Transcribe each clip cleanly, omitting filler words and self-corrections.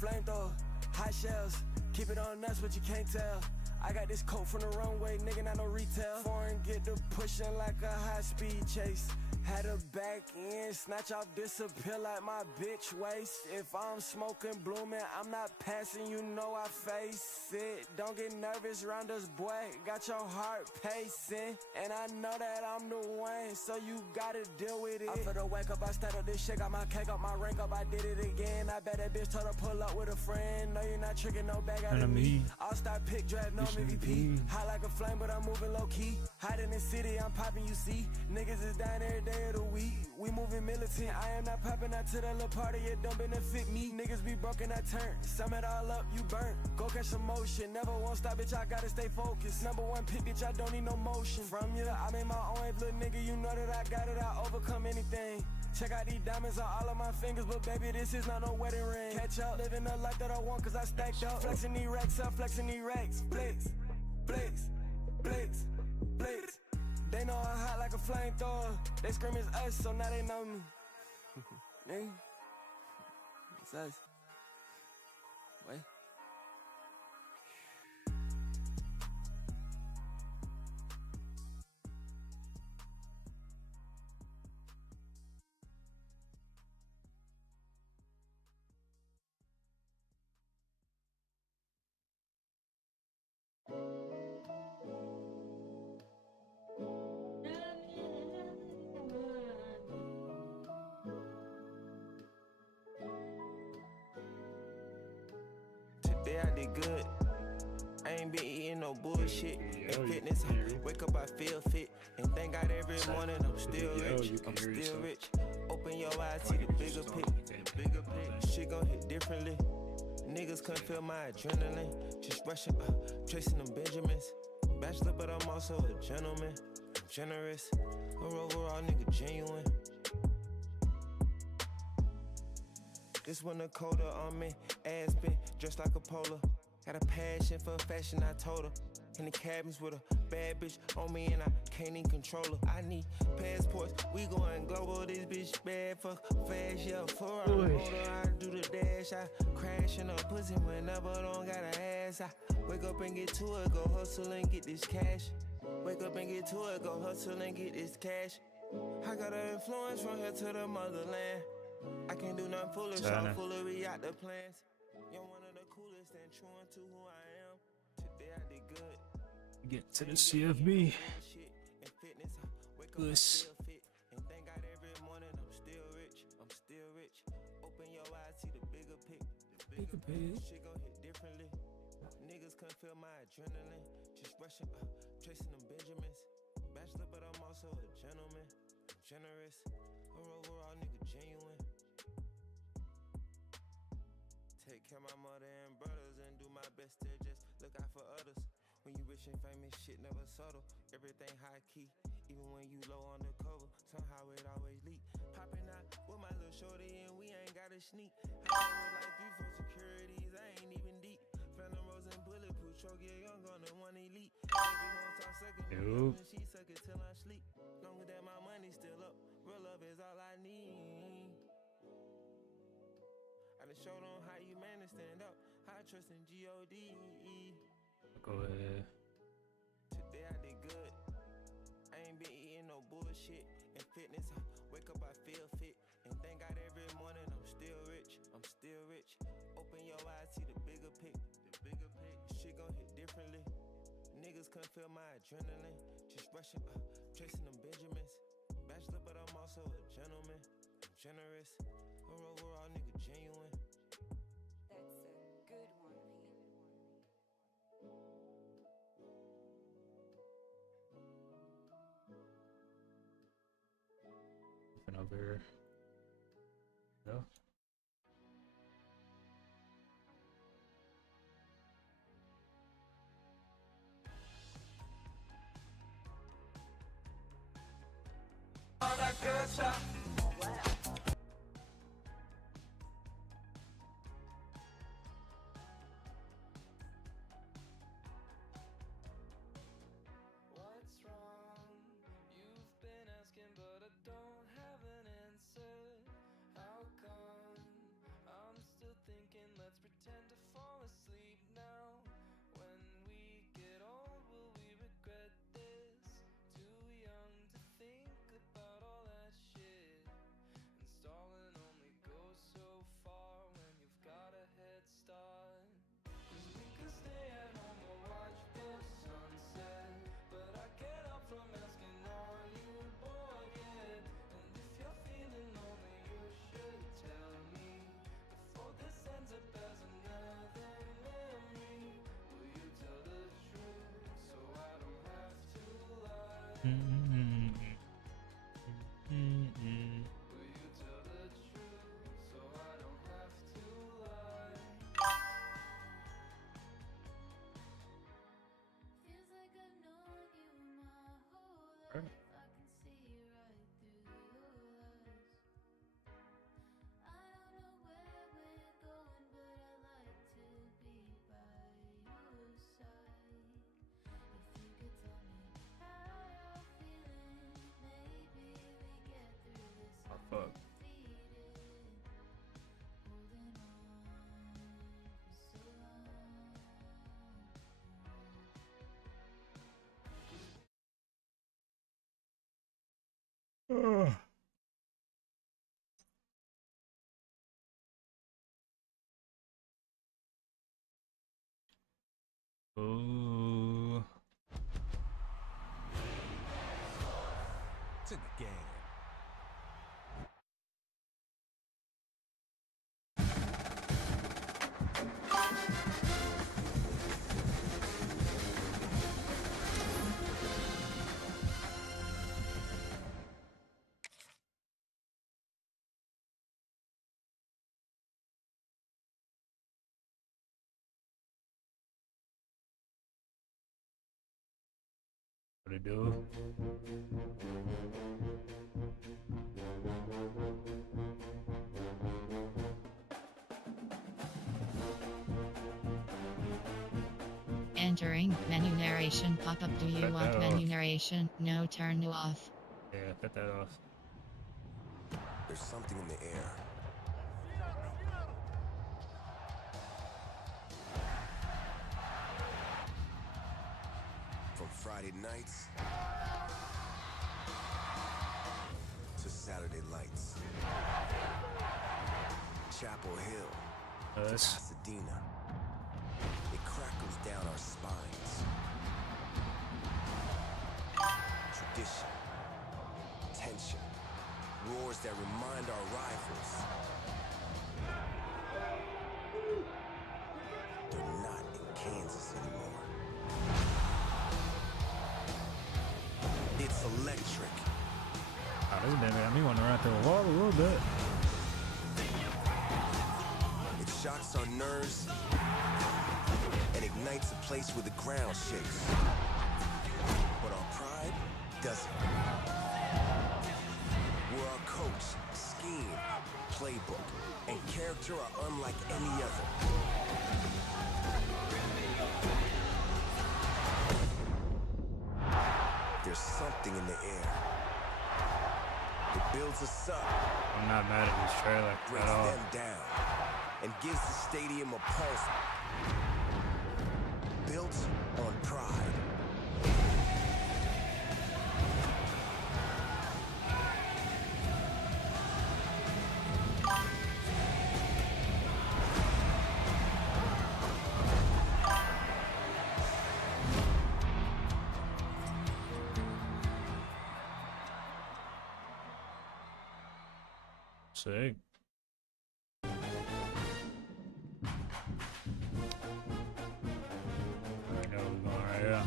flamethrower, hot shells. Keep it on us, but you can't tell. I got this coat from the runway, nigga, not no retail. Foreign get to pushing like a high-speed chase. Had a back end, snatch off, disappear like my bitch waist. If I'm smoking, blooming, I'm not passing, you know I face it. Don't get nervous round us, boy, got your heart pacing. And I know that I'm the one, so you gotta deal with it. I feel the wake up, I start up this shit, got my cake up, my rank up, I did it again. I bet that bitch told her pull up with a friend. No, you're not tricking no bag out of me. All-star pick, draft, no MVP. Hot like a flame, but I'm moving low-key. Hot in the city, I'm popping, you see. Niggas is down every day of the week. We moving militant, I am not popping out to that little party, it don't benefit me. Niggas be broken, I turn. Sum it all up, you burn. Go catch some motion, never won't stop, bitch, I gotta stay focused. Number one pick, bitch, I don't need no motion. From you, I made my own wave, little nigga, you know that I got it, I overcome anything. Check out these diamonds on all of my fingers, but baby, this is not no wedding ring. Catch up, living the life that I want, cause I stacked up. Flexing these racks up, flexing these racks. Flex, flex, flex, flex. They know I'm hot like a flamethrower. They scream it's us, so now they know me. Nigga, it's us. Wait. Today I did good. I ain't been eating no bullshit. And fitness, wake up, I feel fit. And thank God every morning I'm still rich. I'm still rich. Open your eyes, see the bigger pic. Shit gon' hit differently. Niggas couldn't feel my adrenaline. Just rushing up, tracing them Benjamins. Bachelor, but I'm also a gentleman. I'm generous. Or overall nigga genuine. This one a coda on me, ass bent, dressed like a polar. Got a passion for fashion, I told her. In the cabins with a bad bitch on me and I can't even control her. I need passports, we going global, this bitch bad, fuck fast, yeah. Ferrari motor, I do the dash, I crash in a pussy whenever don't got an ass. I wake up and get to it, go hustle and get this cash. Wake up and get to it, go hustle and get this cash. I got an influence from here to the motherland. I can't do nothing foolish, I'm foolery out the plans. You're one of the coolest and true to who I am. Today I did good. Get to the CFB. This. And thank God every morning I'm still rich. I'm still rich. Open your eyes, see the bigger pic. Bigger pic. Shit gon' hit differently. Niggas couldn't feel my adrenaline. Just rushing up, tracing them Benjamins. Bachelor, but I'm also a gentleman. I'm generous. Or overall nigga genuine. Take care of my mother and brothers and do my best to just look out for others. When you rich and famous, shit never subtle. Everything high key, even when you low on the cover. Somehow it always leak. Popping out with my little shorty and we ain't got a sneak. I with like 3-4 securities, I ain't even deep. Phantom Rose and bulletproof choke, yeah, I'm gonna one elite. Baby won't stop sucking me up and she suck it till I sleep. Longer that my money's still up, real love is all I need. I done showed on how you man to stand up. I trust in G.O.D. Go ahead. Today I did good. I ain't been eating no bullshit. And fitness, wake up, I feel fit. And thank God every morning I'm still rich. I'm still rich. Open your eyes, see the bigger pic. Shit gon' hit differently. Niggas couldn't feel my adrenaline. Just rushing up, tracing them Benjamins. Bachelor, but I'm also a gentleman. I'm generous. Or overall nigga genuine. That's a good one, Pete. Open over here. No. All that good stuff. Thinking Oh, fuck. Ugh. Ooh. To the game. What it do? Entering menu narration pop-up. Do you Cut want that menu off. narration? No, turn off. Yeah, cut that off. There's something in the air. From Friday nights to Saturday lights. Chapel Hill to Us. Pasadena. It crackles down our spines. Tradition, tension, roars that remind our rivals they're not in Kansas anymore. It's electric. Oh, this baby got me wanting to run through a wall a little bit. It shocks our nerves and ignites a place where the ground shakes. But our pride doesn't. Where our coach, scheme, playbook, and character are unlike any other. There's something in the air. It builds us up, I'm not mad at this trailer breaks at all. them down, and gives the stadium a pulse built on pride. Sick. I know we're going right here.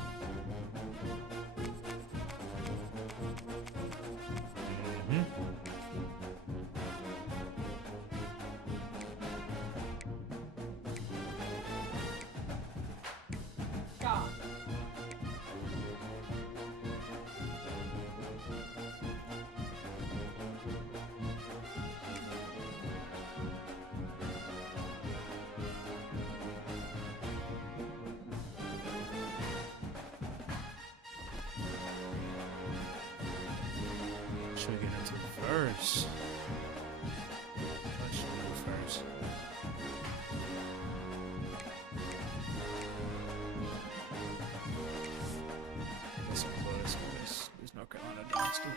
Should we get into the first? Let's do first. This one was there's North Carolina Dynasty.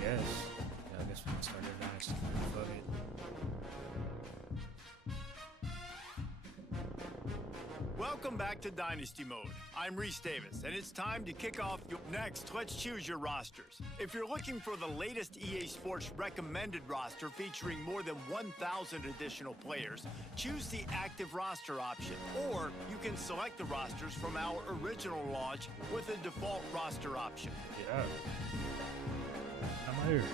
Yes. Yeah, I guess we can start a Dynasty. Fuck it. Welcome back to Dynasty Mode. I'm Reese Davis, and it's time to kick off your next. Let's choose your rosters. If you're looking for the latest EA Sports recommended roster featuring more than 1,000 additional players, choose the active roster option, or you can select the rosters from our original launch with a default roster option. Yeah. I'm here.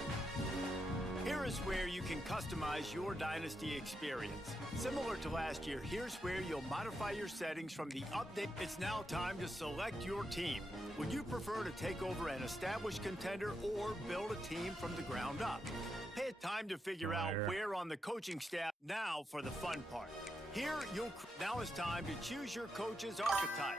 Here is where you can customize your Dynasty experience. Similar to last year, here's where you'll modify your settings from the update. It's now time to select your team. Would you prefer to take over an established contender or build a team from the ground up? It's time to figure out where on the coaching staff. Now for the fun part. Now it's time to choose your coach's archetype.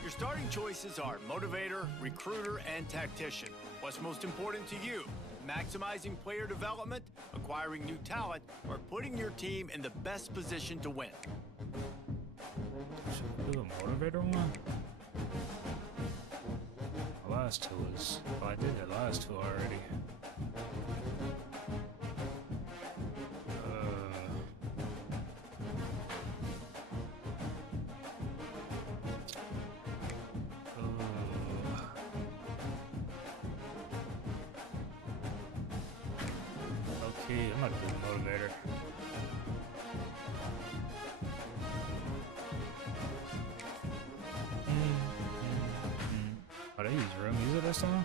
Your starting choices are motivator, recruiter, and tactician. What's most important to you? Maximizing player development, acquiring new talent, or putting your team in the best position to win. Should we do a motivator one? The last two was... Well, I did the last two already. Okay, I'm gonna do the motivator. Oh, they use real music this time?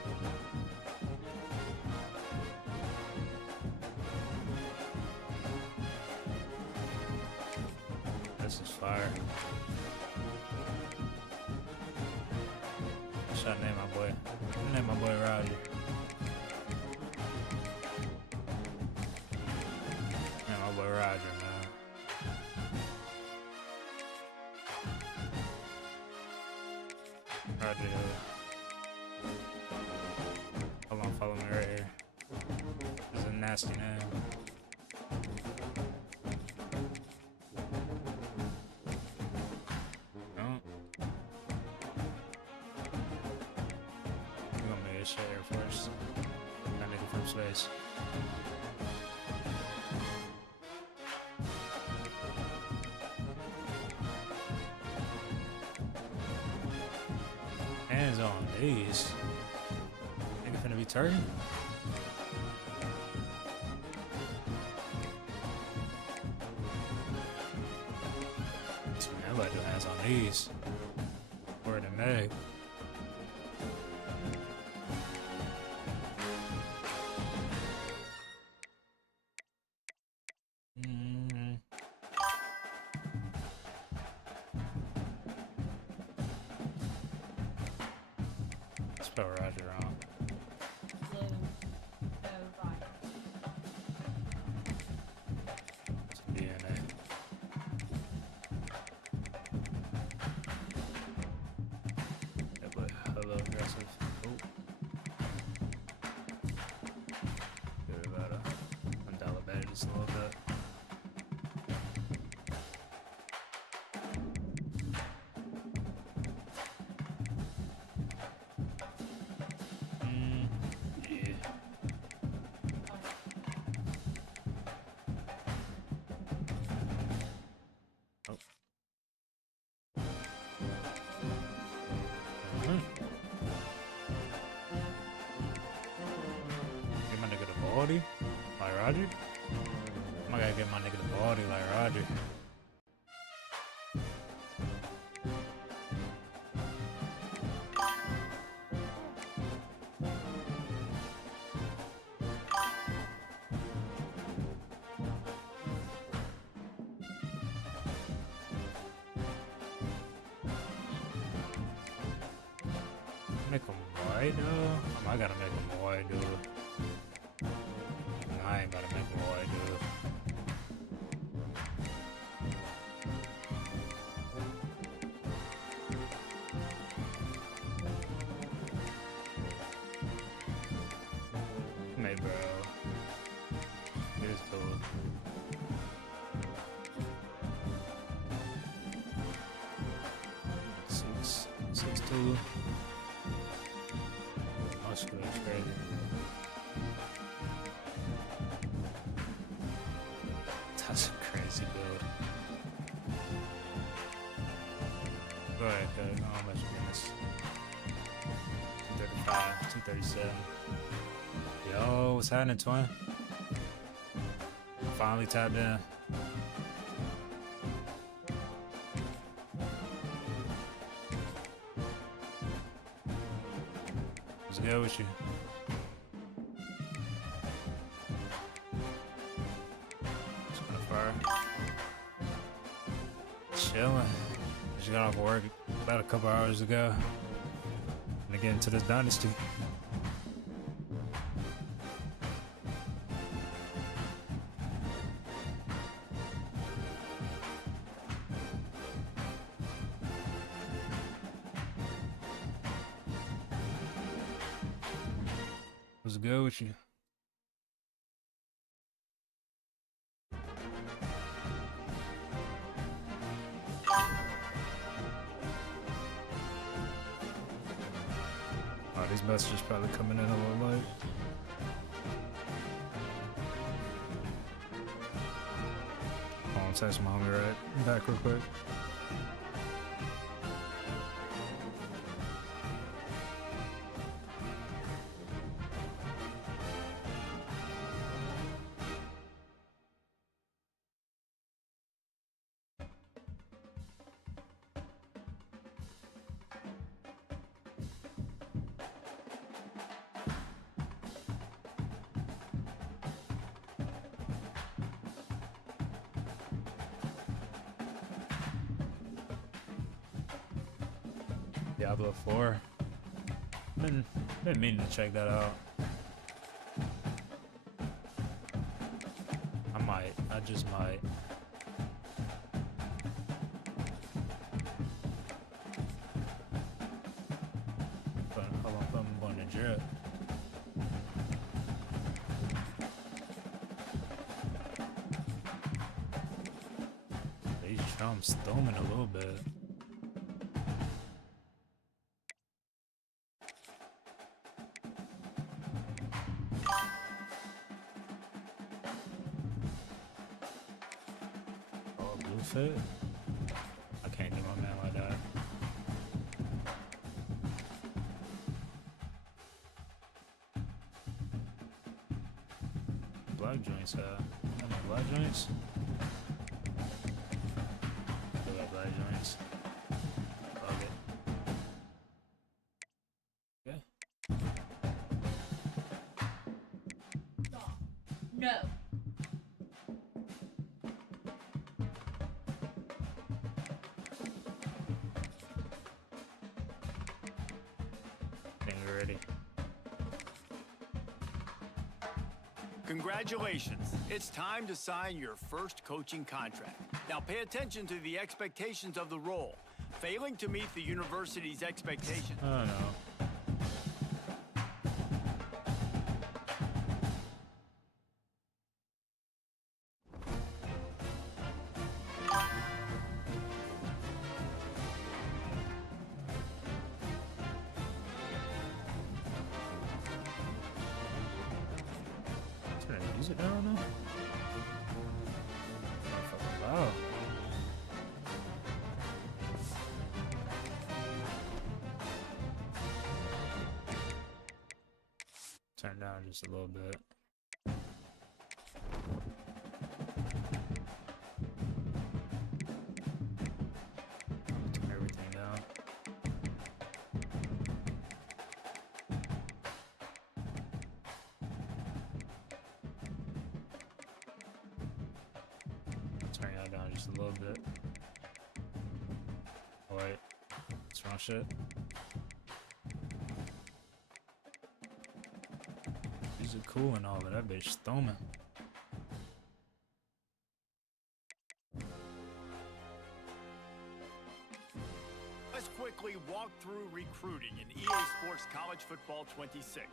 This is fire. Should I name my boy? I'm gonna name my boy Roger. Name my boy Roger, man. Roger. Hold on, follow me right here. This is a nasty name. No. You want me to share first? I need the first base. Hands on these. Nigga finna be turning. Man, I'm about to do hands on these. Word to Meg. Spell Roger wrong. It's DNA. Yeah, but hello, aggressive. Oh. Good about it. $1 better just a little bit. Yeah. Oh. Get my nigga the body like Roger. I gotta get my nigga the body like Roger. Make him white, though? I gotta make him white, dude. I ain't gotta make him white, dude. Hey, bro. Here's cool. Six, two. That's crazy. That's a crazy build. Go ahead, cuz. No, how much business. 37. Yo, what's happening, twin? I finally tapped in. What's good with you? Just gonna fire. Chillin'. Just got off work about a couple hours ago. Gonna get into this dynasty. What's good with you? Oh, these messages probably coming in a little late. Hold on, text my homie right back real quick. Diablo 4. Been meaning to check that out. I just might. But hold on, I'm going to drip. These drums thumbing a little bit. Fit. I can't do my man like that. Black joints, black joints? I got black joints. Okay. No. Ready. Congratulations. It's time to sign your first coaching contract. Now pay attention to the expectations of the role. Failing to meet the university's expectations. Oh no. Is it down now? Wow. Turn down just a little bit. Turn everything down. Turn y'all down just a little bit. Oh, wait, that's wrong shit. These are cool and all, but that bitch stoning. Let's quickly walk through recruiting in EA Sports College Football 26.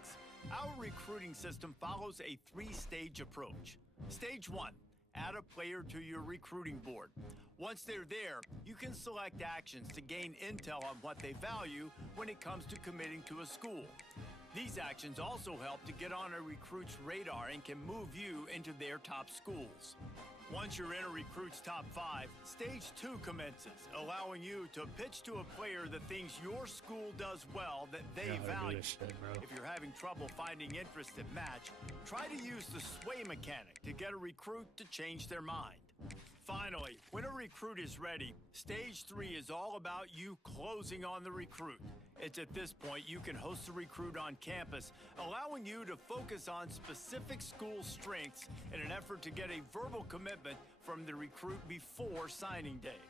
Our recruiting system follows a three-stage approach. Stage 1. Add a player to your recruiting board. Once they're there, you can select actions to gain intel on what they value when it comes to committing to a school. These actions also help to get on a recruit's radar and can move you into their top schools. Once you're in a recruit's top 5, stage 2 commences, allowing you to pitch to a player the things your school does well that they Yeah, I do value. this shit, bro. If you're having trouble finding interest that match, try to use the sway mechanic to get a recruit to change their mind. Finally, when a recruit is ready, stage 3 is all about you closing on the recruit. It's at this point you can host the recruit on campus, allowing you to focus on specific school strengths in an effort to get a verbal commitment from the recruit before signing day.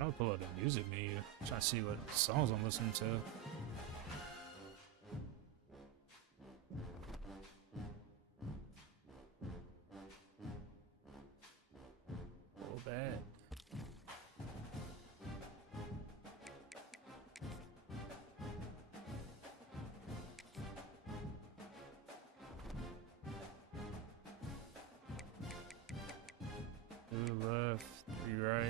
I'll pull up the music menu, trying to see what songs I'm listening to. Oh, bad. Two left, 3 right.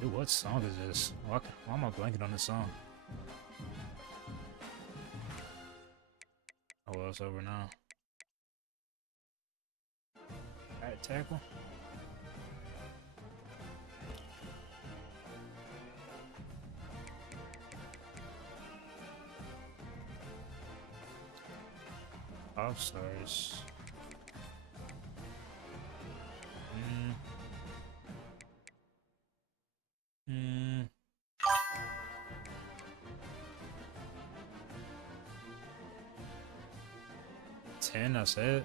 Dude, what song is this? Why am I blanking on this song? Oh, well, it's over now. Alright, tackle. All stars. Mm. 10, that's it.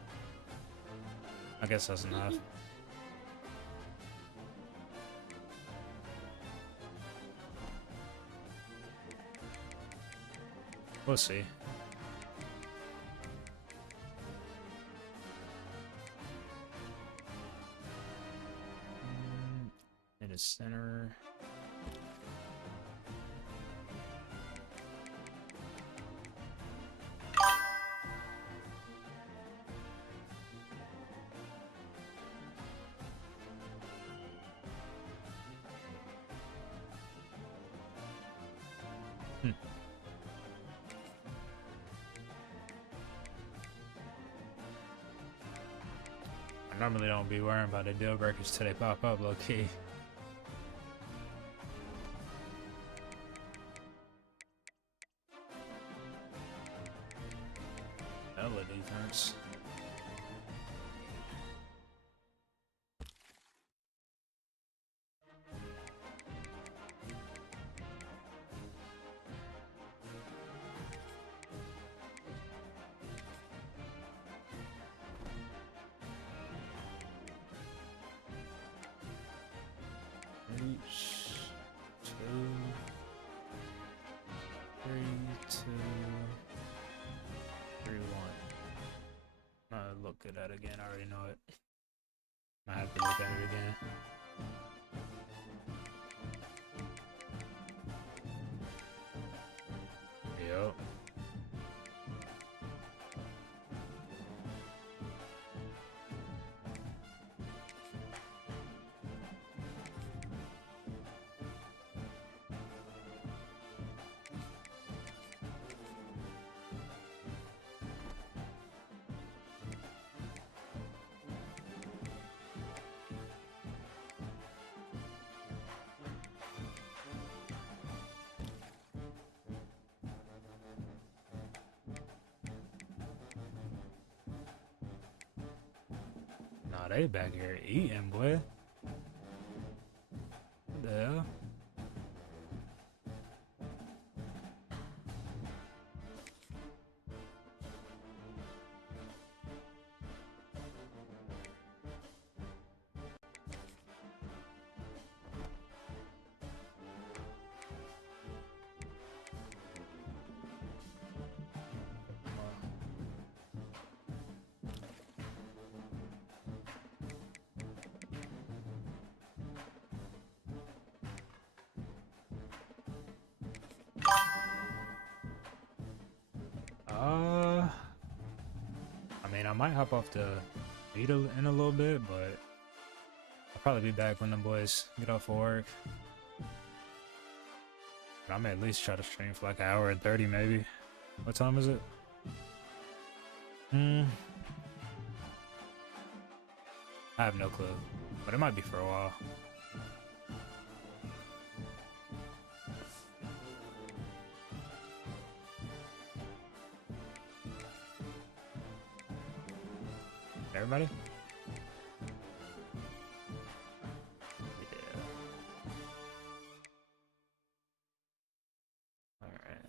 I guess that's enough. We'll see. In the center. I normally don't be worrying about the deal breakers till they pop up low key. Hella defense. Reach 2, 3, 2, 3, 1. I'll look at that again. I already know it. I have to look at it again. Yep. Nah, they back here eating, boy. What the hell? might hop off the beat in a little bit, but I'll probably be back when the boys get off of work. But I may at least try to stream for like an hour and 30 maybe. What time is it? I have no clue, but it might be for a while. Everybody? Yeah. All right.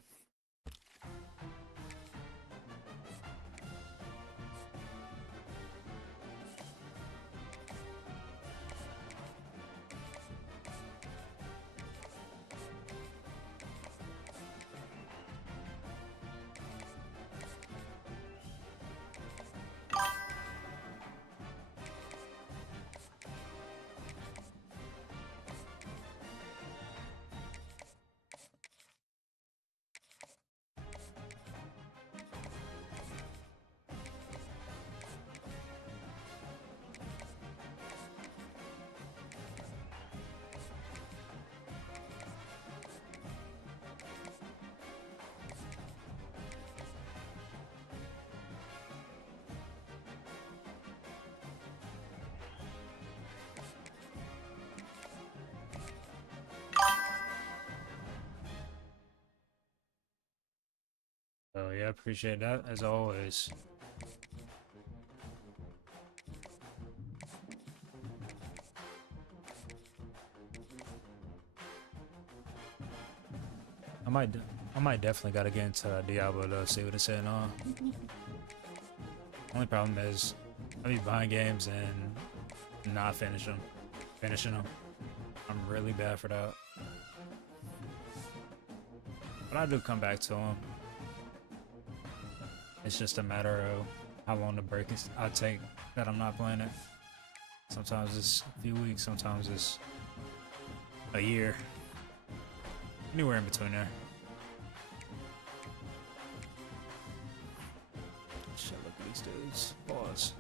Oh yeah, appreciate that as always. I might definitely gotta get into Diablo though, see what it's saying on. Only problem is I be buying games and not finishing them. I'm really bad for that. But I do come back to them. It's just a matter of how long the break I take that I'm not playing it. Sometimes it's a few weeks, sometimes it's a year. Anywhere in between there. Shit, look at these dudes. Pause.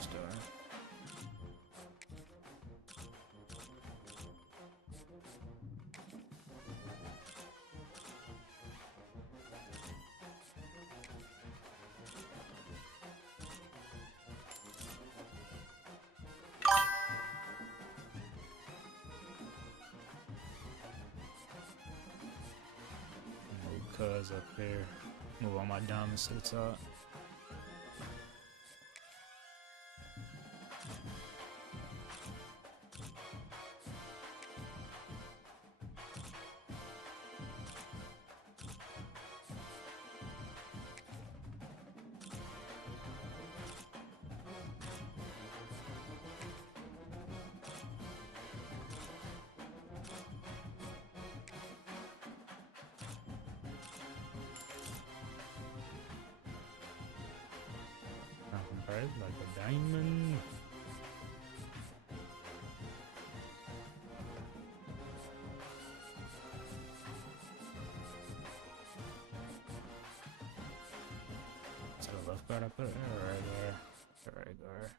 Star. Cuz up here. Move all my diamonds to the top. Right, like a diamond. To the left guard, I put it right there. Right guard.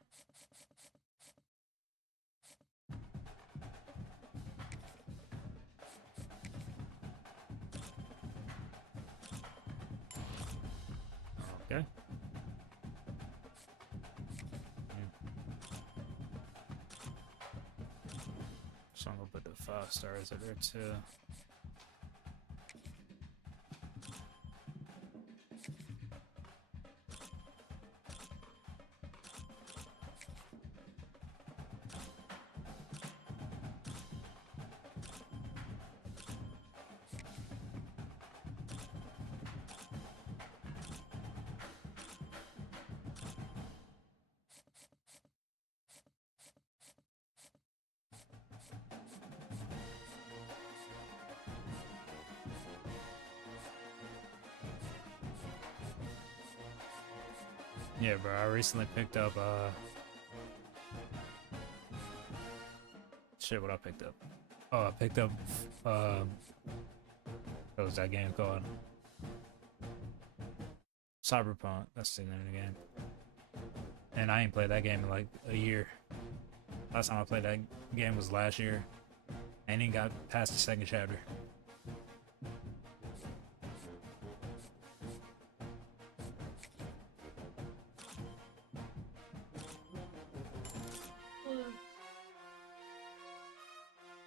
Okay. So I'm gonna put the 5 stars up there too. Yeah, bro, I recently picked up, shit, what I picked up? Oh, I picked up, That was that game called Cyberpunk. That's the name of the game. And I ain't played that game in like a year. Last time I played that game was last year. I ain't even got past the second chapter.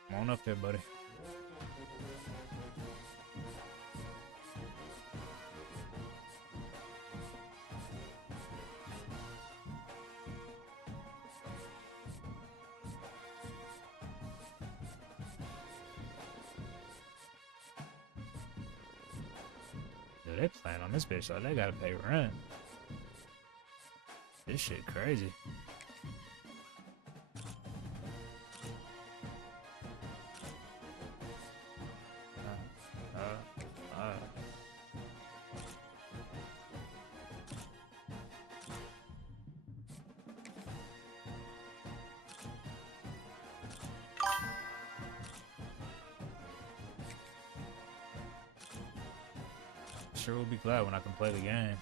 Come on up here, buddy. Dude, they playing on this bitch like they gotta pay rent. This shit crazy. Sure will be glad when I can play the game.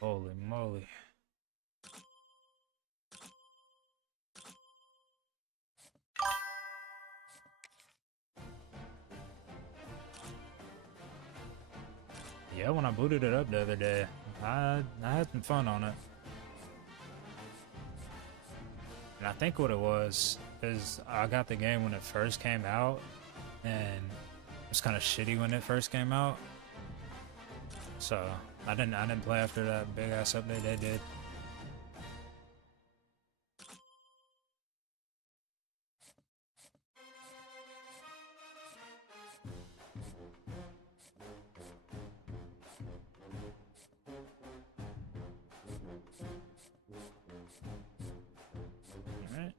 Holy moly. Yeah, when I booted it up the other day, I had some fun on it. And I think what it was is I got the game when it first came out, and it was kind of shitty when it first came out. So I didn't play after that big ass update they did. Alright.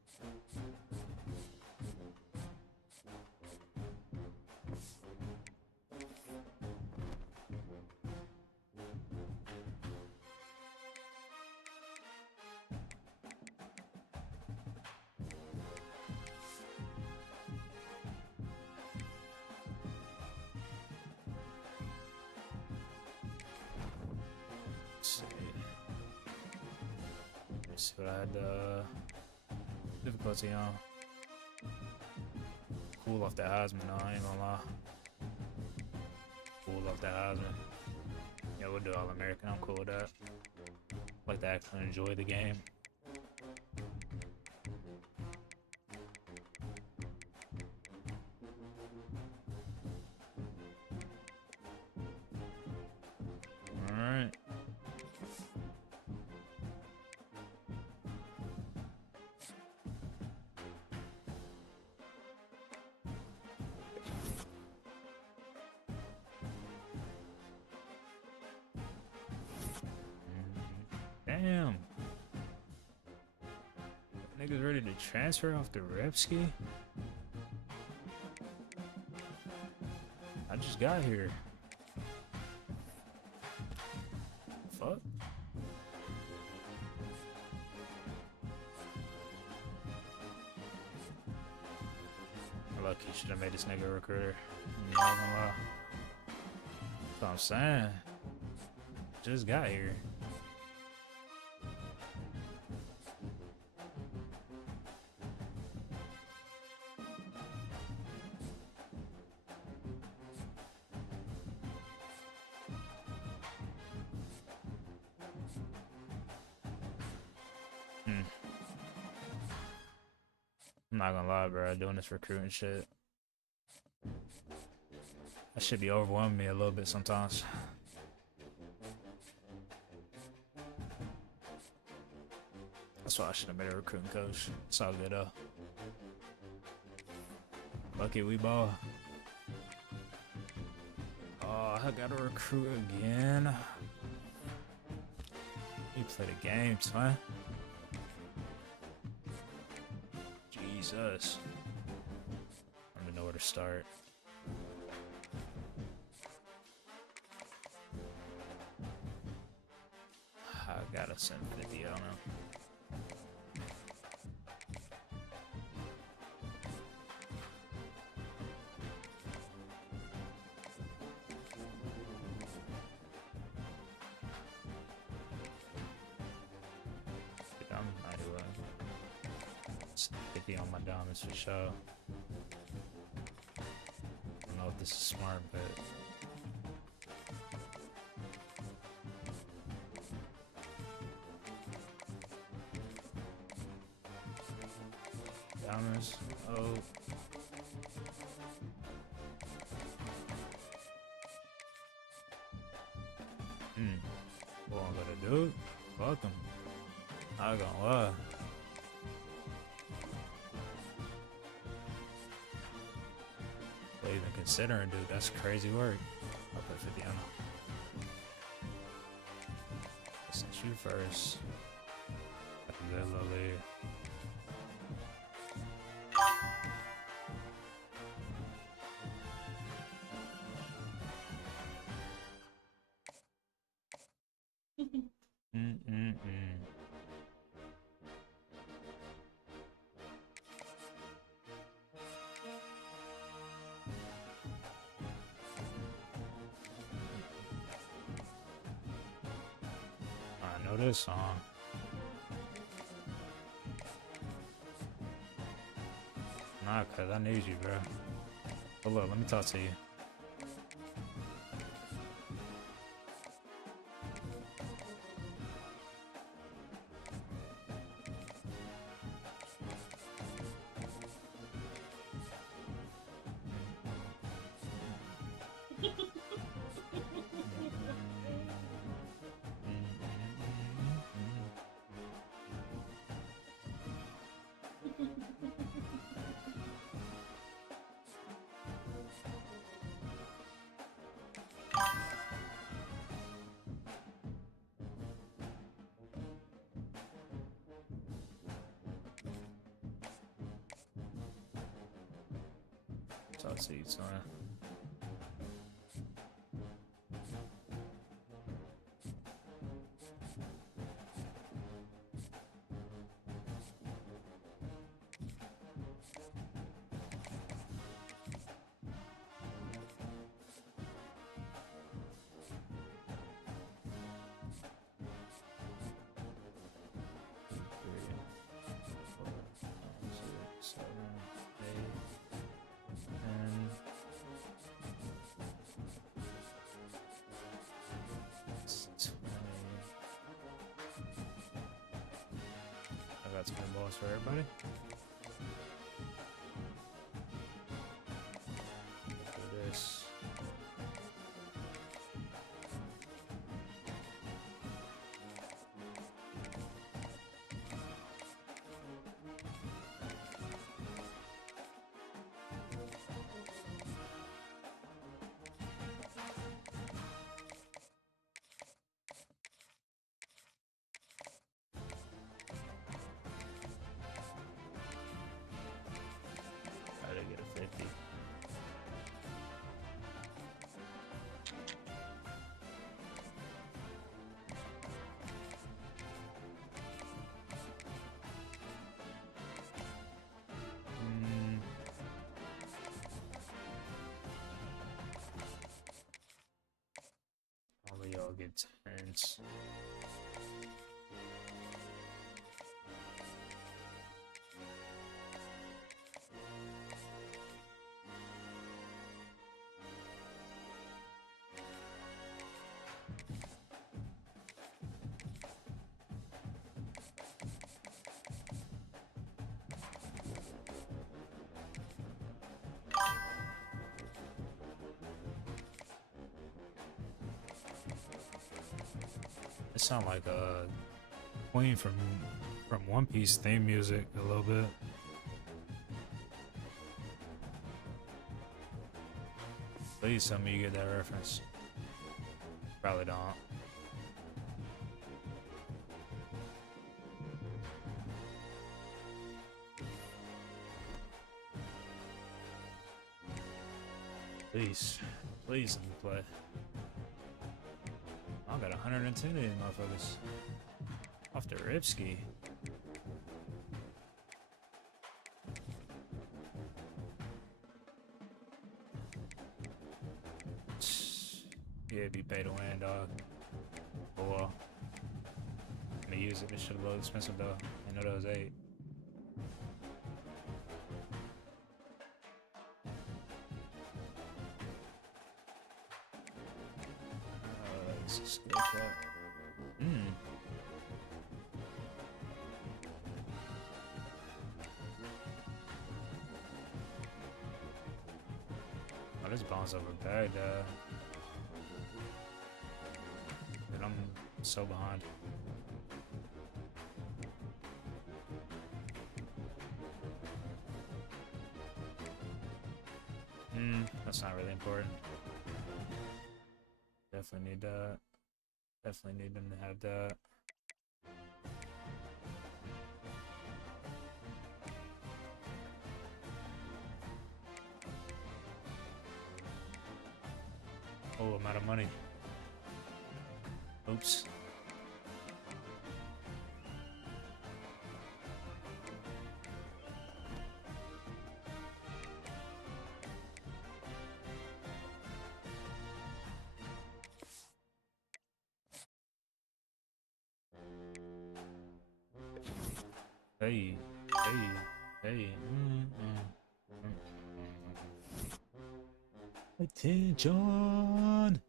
Let's see what I had the difficulty on. Cool off that Heisman, no, I ain't gonna lie. Cool off that Heisman. Yeah, we'll do All American. I'm cool with that. Like to actually enjoy the game. Alright. Damn. Niggas ready to transfer off the Repski? I just got here. Fuck. Lucky should have made this nigga a recruiter. I'm not gonna lie. That's what I'm saying. Just got here. I'm not gonna lie, bro. Doing this recruiting shit, that should be overwhelming me a little bit sometimes. That's why I should have made a recruiting coach. It's all good though. Lucky we ball. Oh, I gotta recruit again. You play the games, man. Jesus. I don't even know where to start. I gotta send 50, I don't know. It's 50 on my diamonds for sure. I don't know if this is smart, but diamonds. Oh. What I'm gonna do? Fuck them. I ain't gonna lie. They even considering, dude. That's crazy work. I'll put 50 on. Since you first. I can get a little lead. I know this song. Nah, cuz I need you, bro. But look, let me talk to you. Talk to you, son. I got some balls for everybody. Do this. Try to get a 50. All of y'all get turns. It sound like a Queen from One Piece theme music a little bit. Please tell me you get that reference. Probably don't. Please, please let me play. I got 110 of these motherfuckers. Off the ripski. Yeah, it'd be pay to win, dog. Oh well. I'm gonna use it. This shit a little expensive though. I know that was 8. Skill cap. Oh, this bounce over Baghdad. Dude, I'm so behind. That's not really important. Definitely need that. Definitely need them to have that. Oh, I'm out of money. Oops. Hey, hey. Attention.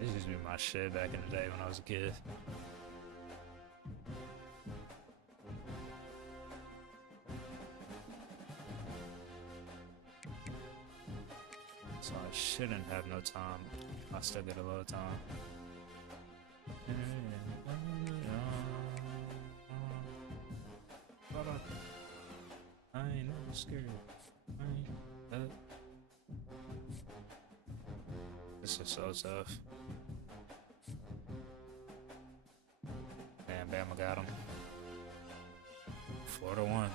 This used to be my shit back in the day when I was a kid. So I shouldn't have no time. I still get a lot of time. I ain't never scared. This is so tough. Bam, bam, I got him. 4-1.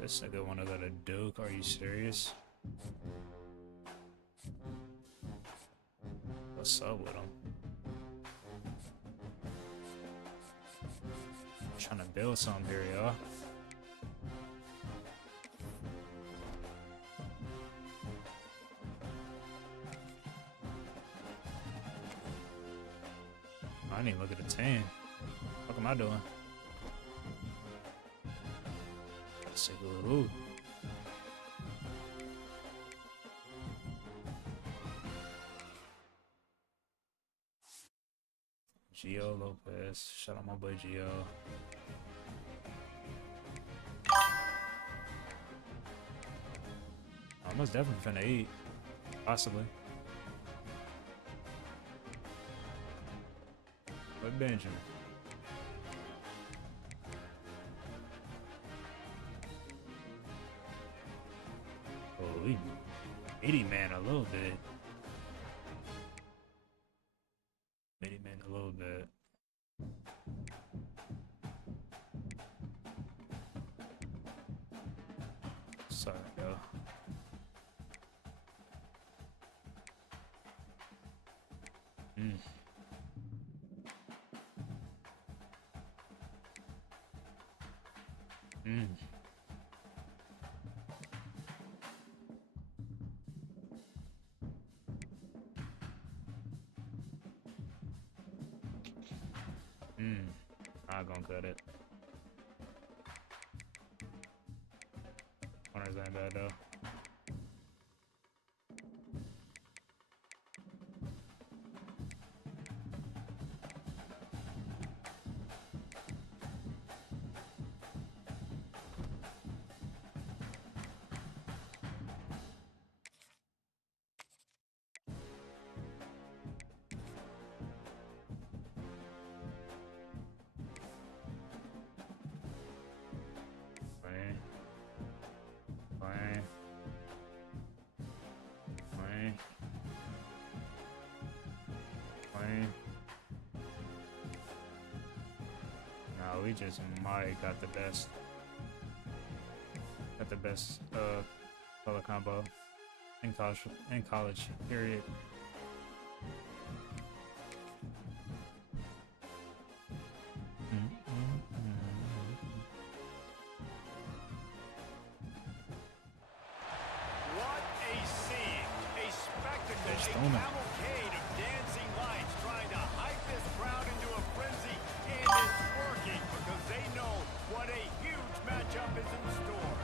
This nigga wanna go to Duke, are you serious? What's up with him? I'm trying to build something here, y'all. I didn't even look at the team. What am I doing? Let's see who. Gio Lopez. Shout out my boy Gio. I'm most definitely finna eat. Possibly. But Benjamin. Oh, we midi man a little bit. Midi man a little bit. Sorry, yo. Not gonna cut it. Corners ain't bad though. Fine. we just might got the best color combo in college period. What a scene, a spectacle, a Stoner. cavalcade of dancing lights trying to hype this crowd into a frenzy, and it's working because they know what a huge matchup is in store.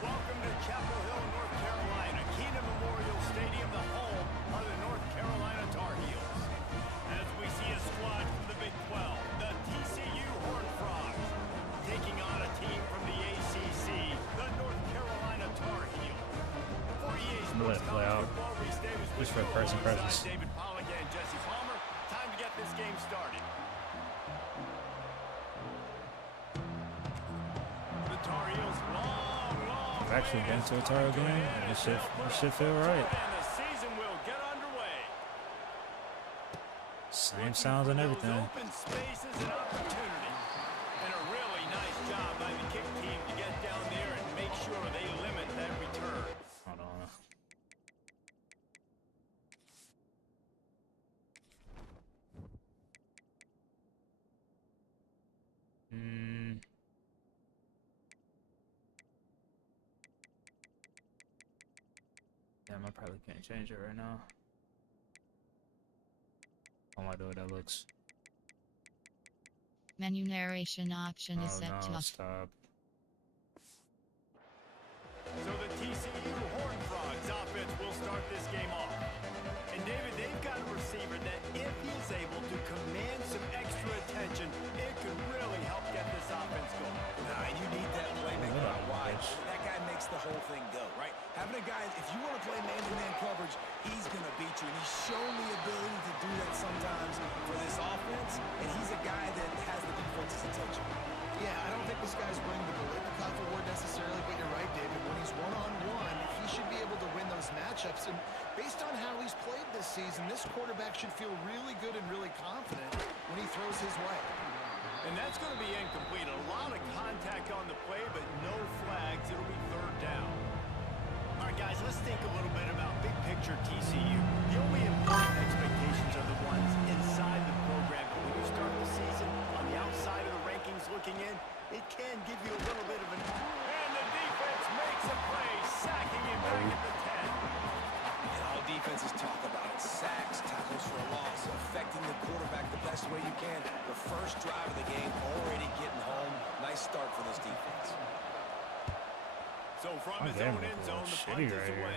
Welcome to Chapel Hill, North Carolina, Keenan Memorial Stadium, the home of the North Carolina Tar Heels. As we see a squad from the Big 12, the TCU Horned Frogs, taking on a team from the ACC, the North Carolina Tar Heels. For EA I'm gonna let Sports it play College out. Football, Reese Davis with Just for you first alongside impressions. David Pollack and Jesse Palmer. Time to get this game started. The Tar Heels long I've actually been to a Tar Heel game, and it should feel right. and the season will get underway. Same sounds and Those everything. open spaces and opportunity. And a really nice job by the kick team to get down there and make sure they limit that return. Hold on. Damn, I probably can't change it right now. How am I doing? That looks. Menu narration option is Oh set to no! off. Stop. So the TCU Horned Frogs offense will start this game off. And David, they've got a receiver that if he's able to command some extra attention, it could really help get this offense going. Nah, you need that playmaker Yeah, out wide. bitch. That guy makes the whole thing go, right? Having a guy, if you want to play man-to-man coverage, he's going to beat you. And he's shown the ability to do that sometimes for this offense. And he's a guy that has the defense's attention. Yeah, I don't think this guy's winning the Biletnikoff award necessarily, but you're right, David. When he's one-on-one, he should be able to win those matchups. And based on how he's played this season, this quarterback should feel really good and really confident when he throws his way. And that's going to be incomplete. A lot of contact on the play, but no flags. It'll be third down. All right, guys, let's think a little bit about big picture TCU. The only important expectations are the ones inside the program. But when you start the season on the outside of the rankings looking in, it can give you a little bit of an... And the defense makes a play, sacking him back at the 10. And all defenses talk about it. Sacks, tackles for a loss, affecting the quarterback the best way you can. The first drive of the game, already getting home. Nice start for this defense. So from My his damn own end zone, the punt shitty is right here. away.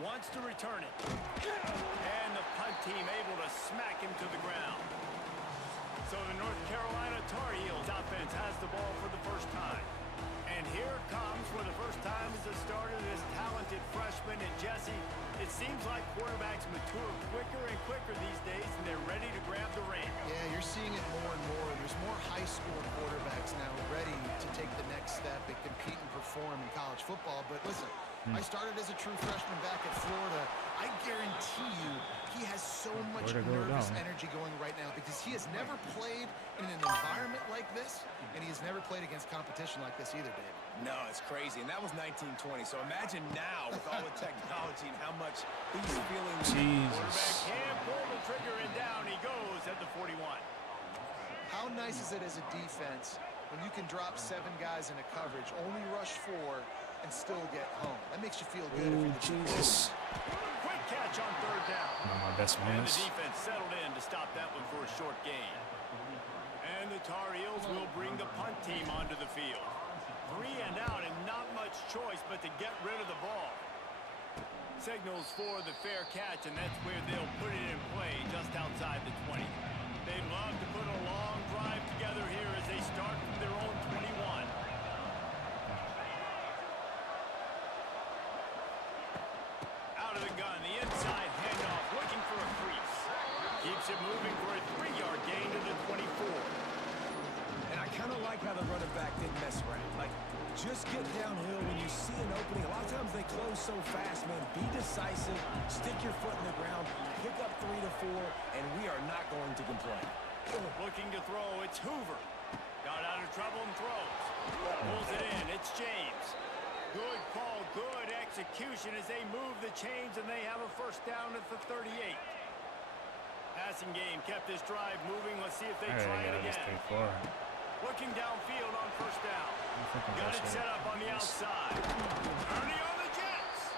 Wants to return it. And the punt team able to smack him to the ground. So the North Carolina Tar Heels offense has the ball for the first time. And here comes for the first time as a starter this talented freshman. And Jesse, it seems like quarterbacks mature quicker and quicker these days, and they're ready to grab the reins. Yeah, you're seeing it more and more. There's more high school quarterbacks now ready to take the next step and compete and perform in college football. But listen, I started as a true freshman back at Florida. I guarantee you he has so much Where'd it go nervous down? energy going right now because he has never played in an environment like this, and he has never played against competition like this either, David. No, it's crazy. And that was 1920. So imagine now with all the technology and how much he's feeling. Quarterback Jesus. can't pull the trigger, and down he goes at the 41. How nice is it as a defense when you can drop 7 guys into coverage, only rush 4, and still get home? That makes you feel good if Oh, you're the defense. Jesus. Quick catch on third down. One of my best And the moments. defense settled in to stop that one for a short gain. And the Tar Heels will bring the punt team onto the field. 3 and out and not much choice but to get rid of the ball. Signals for the fair catch, and that's where they'll put it in play just outside the 20. They'd love to put a long drive together here as they start from their own 21. Out of the gun, the inside handoff, looking for a crease. Keeps it moving for a 3-yard gain to the 24. And I kind of like how the running back didn't mess around. Like, just get downhill when you see an opening. A lot of times they close so fast, man. Be decisive, stick your foot in the ground, pick up 3 to 4, and we are not going to complain. Looking to throw, it's Hoover. Got out of trouble and throws. Pulls it in, it's James. Good call, good execution as they move the chains and they have a first down at the 38. Passing game kept this drive moving. Let's see if they try it again. Looking downfield on first down. Got it set up on the outside. Ernie on the Jets.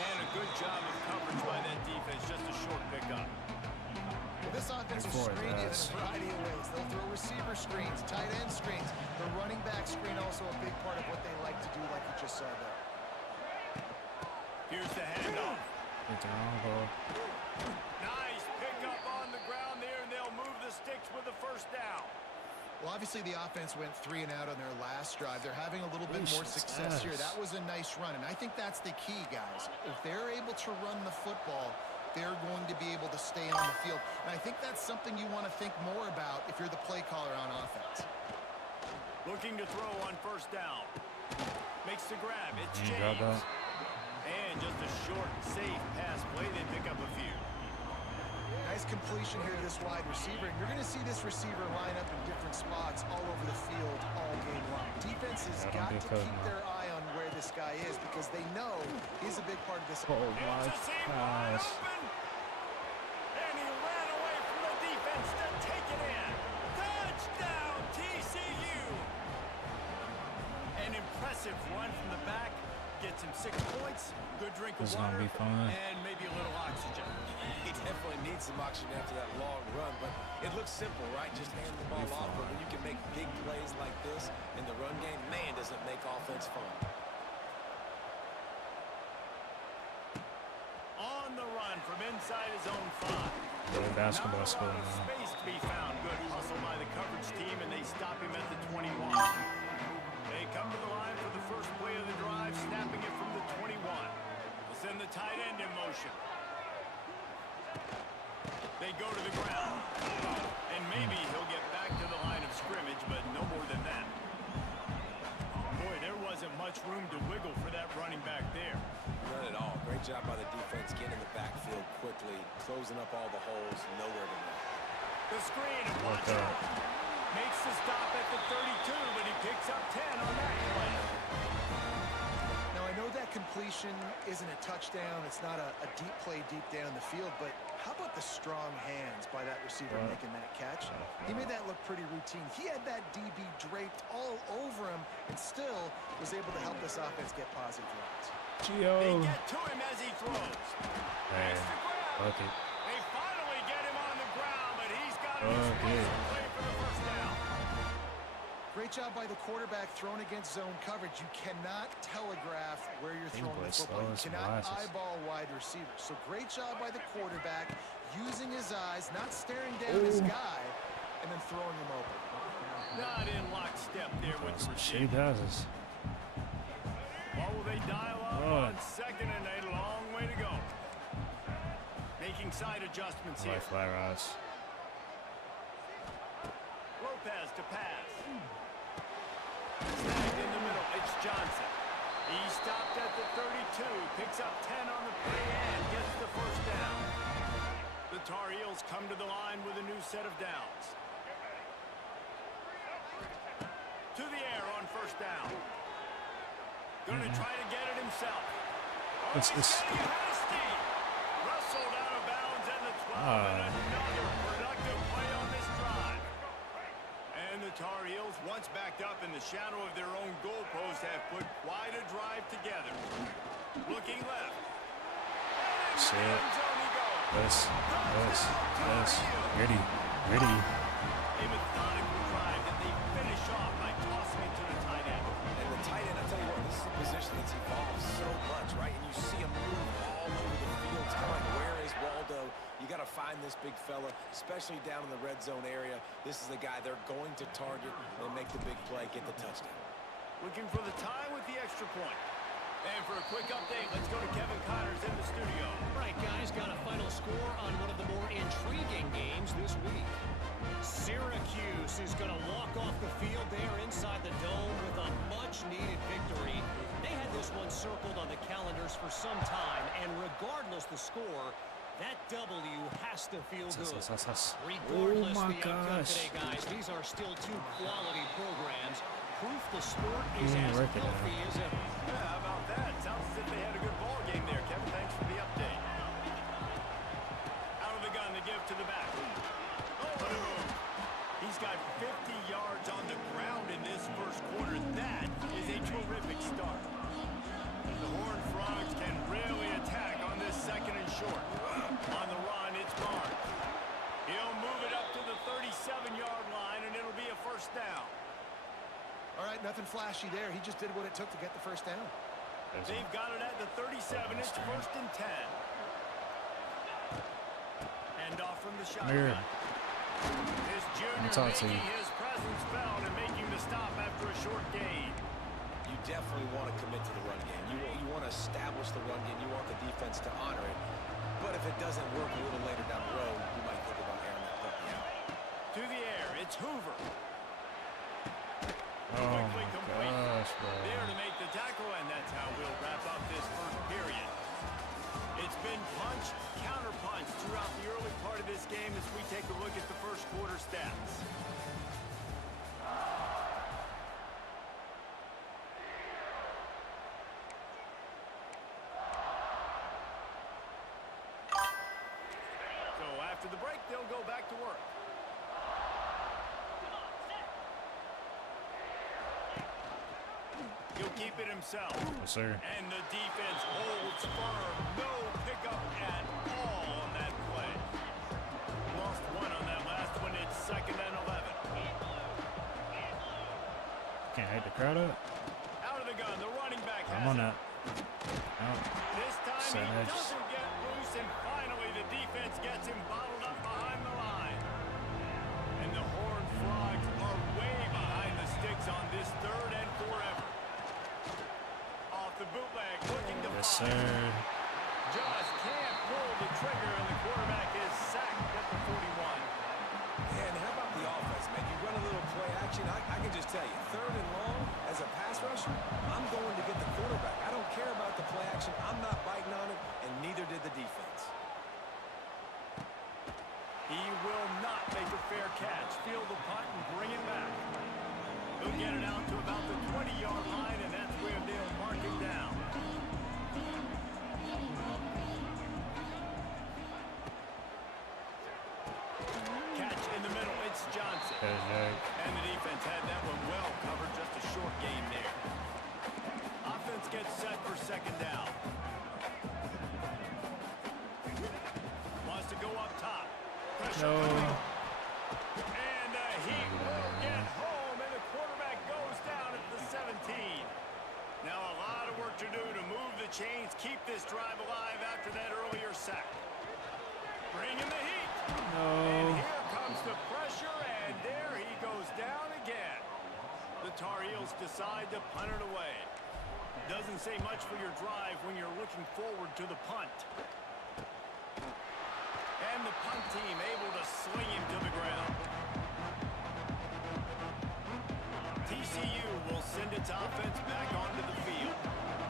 And a good job of coverage by that defense. Just a short pickup. Well, this offense will screen you in a variety of ways. They'll throw receiver screens, tight end screens. The running back screen also a big part of what they like to do, like you just saw there. Here's the handoff. It's the wrong ball. Nice pickup on the ground there, and they'll move the sticks with the first down. Well, obviously the offense went 3 and out on their last drive. They're having a little bit more success here. That was a nice run, and I think that's the key, guys. If they're able to run the football, they're going to be able to stay on the field. And I think that's something you want to think more about if you're the play caller on offense. Looking to throw on first down. Makes the grab. It's James. And just a short, safe pass play. They pick up a few. Nice completion here to this wide receiver. And you're going to see this receiver line up in different spots all over the field all game long. Defense has got to keep their eye on where this guy is because they know he's a big part of this. Oh my gosh. And he ran away from the defense to take it in. Touchdown, TCU. An impressive run from the back. Gets him 6 points, good drink of water, and maybe a little oxygen. He definitely needs some oxygen after that long run, but it looks simple, right? Just hand the ball off, but when you can make big plays like this in the run game, man, does it make offense fun. On the run from inside his own 5. Basketball school now. Space to be found. Good hustle by the coverage team, and they stop him at the 21. They come to the line for the first play of the drive, snapping it from the 21. They'll send the tight end in motion. They go to the ground. And maybe he'll get back to the line of scrimmage, but no more than that. Boy, there wasn't much room to wiggle for that running back there. None at all. Great job by the defense getting in the backfield quickly, closing up all the holes, nowhere to run. The screen, watch out. Makes the stop at the 32, but he picks up 10 on that play. Now, I know that completion isn't a touchdown. It's not a deep play deep down the field, but how about the strong hands by that receiver making that catch? He made that look pretty routine. He had that DB draped all over him and still was able to help this offense get positive yards. They get to him as he throws. Makes the grab. Okay. They finally get him on the ground, but he's got an explosive play for the first down. Great job by the quarterback thrown against zone coverage. You cannot telegraph where you're throwing the football. You cannot eyeball wide receivers. So great job by the quarterback using his eyes, not staring down his guy, and then throwing him open. Not in lockstep there with the Shitty receiver. passes. What will they dial up on second and a long way to go? Making side adjustments here. Fly routes. Lopez to pass. Snagged in the middle. It's Johnson. He stopped at the 32. Picks up 10 on the play and gets the first down. The Tar Heels come to the line with a new set of downs. To the air on first down. Gonna try to get it himself. What's this? Rustled out of bounds at the 12 and another productive play on this drive. And the Tar Heels, once backed up in the shadow of their own goalpost, have put quite a drive together. Looking left. See it. Yes. Ready. A methodical drive that they finish off by tossing it to the tight end. And the tight end, I tell you what, this is a position that's evolved so much, right? And you see him move all over the field. It's kind of like, where is Waldo? You got to find this big fella, especially down in the red zone area. This is the guy they're going to target and make the big play, get the touchdown. Looking for the tie with the extra point. And for a quick update, let's go to Kevin Connors in the studio. Right, guys, got a final score on one of the more intriguing games this week. Syracuse is going to walk off the field there inside the dome with a much-needed victory. They had this one circled on the calendars for some time, and regardless the score, That W has to feel good. Oh Regardless my the outcome gosh. today, guys, these are still two quality programs. Proof the sport He is ain't as working out. healthy as ever. Yeah, how about that? Sounds as if they had a good ball game there, Kevin. Thanks for the update. Out of the gun to give to the back. Oh, what a move. He's got 50 yards on the ground in this first quarter. That is a terrific start. The Horned Frogs can really attack on this second and short. On the run, it's Barnes. He'll move it up to the 37-yard line, and it'll be a first down. All right, nothing flashy there. He just did what it took to get the first down. They've got it at the 37. It's first and 10. And off from the shotgun. His junior making his presence felt and making the stop after a short gain. You definitely want to commit to the run game. You want to establish the run game. You want the defense to honor it. But if it doesn't work a little later down the road, you might think about airing that puppy out. To the air, it's Hoover. Oh my gosh, bro. There to make the tackle, and that's how we'll wrap up this first period. It's been punch, counter punch throughout the early part of this game as we take a look at the first quarter stats. So after the break, they'll go back to work. He'll keep it himself. Yes, sir. And the defense holds firm. No pickup at all on that play. Lost one on that last one. It's second and 11. Can't hate the crowd up. Out of the gun. The running back has I'm on it. that. No. This time Set he edge. doesn't get loose, and finally the defense gets him bottled up behind the line. And the Horned Frogs are way behind the sticks on this third and forever. Off the bootleg, looking to Yes, fire. sir. Just can't pull the trigger, and the quarterback is sacked at the 41. Yeah, and how about the offense, man? You run a little play action. I can just tell you, third and long, as a pass rusher, I'm going to get the quarterback. I don't care about the play action. I'm not biting on it, and neither did the defense. He will not make a fair catch. Field the punt and bring it back. He'll get it out to about the 20-yard line, and that's where they'll mark him down. Catch in the middle. It's Johnson. And the defense had that one well covered. Just a short gain there. Offense gets set for second down. Wants to go up top. Pressure No. coming. And he will get home, and the quarterback goes down at the 17. Now a lot of work to do to move the chains, keep this drive alive after that earlier sack. Bring in the heat. And here comes the pressure, and there he goes down again. The Tar Heels decide to punt it away. Doesn't say much for your drive when you're looking forward to the punt. And the punt team able to sling him to the ground. TCU will send its offense back onto the field.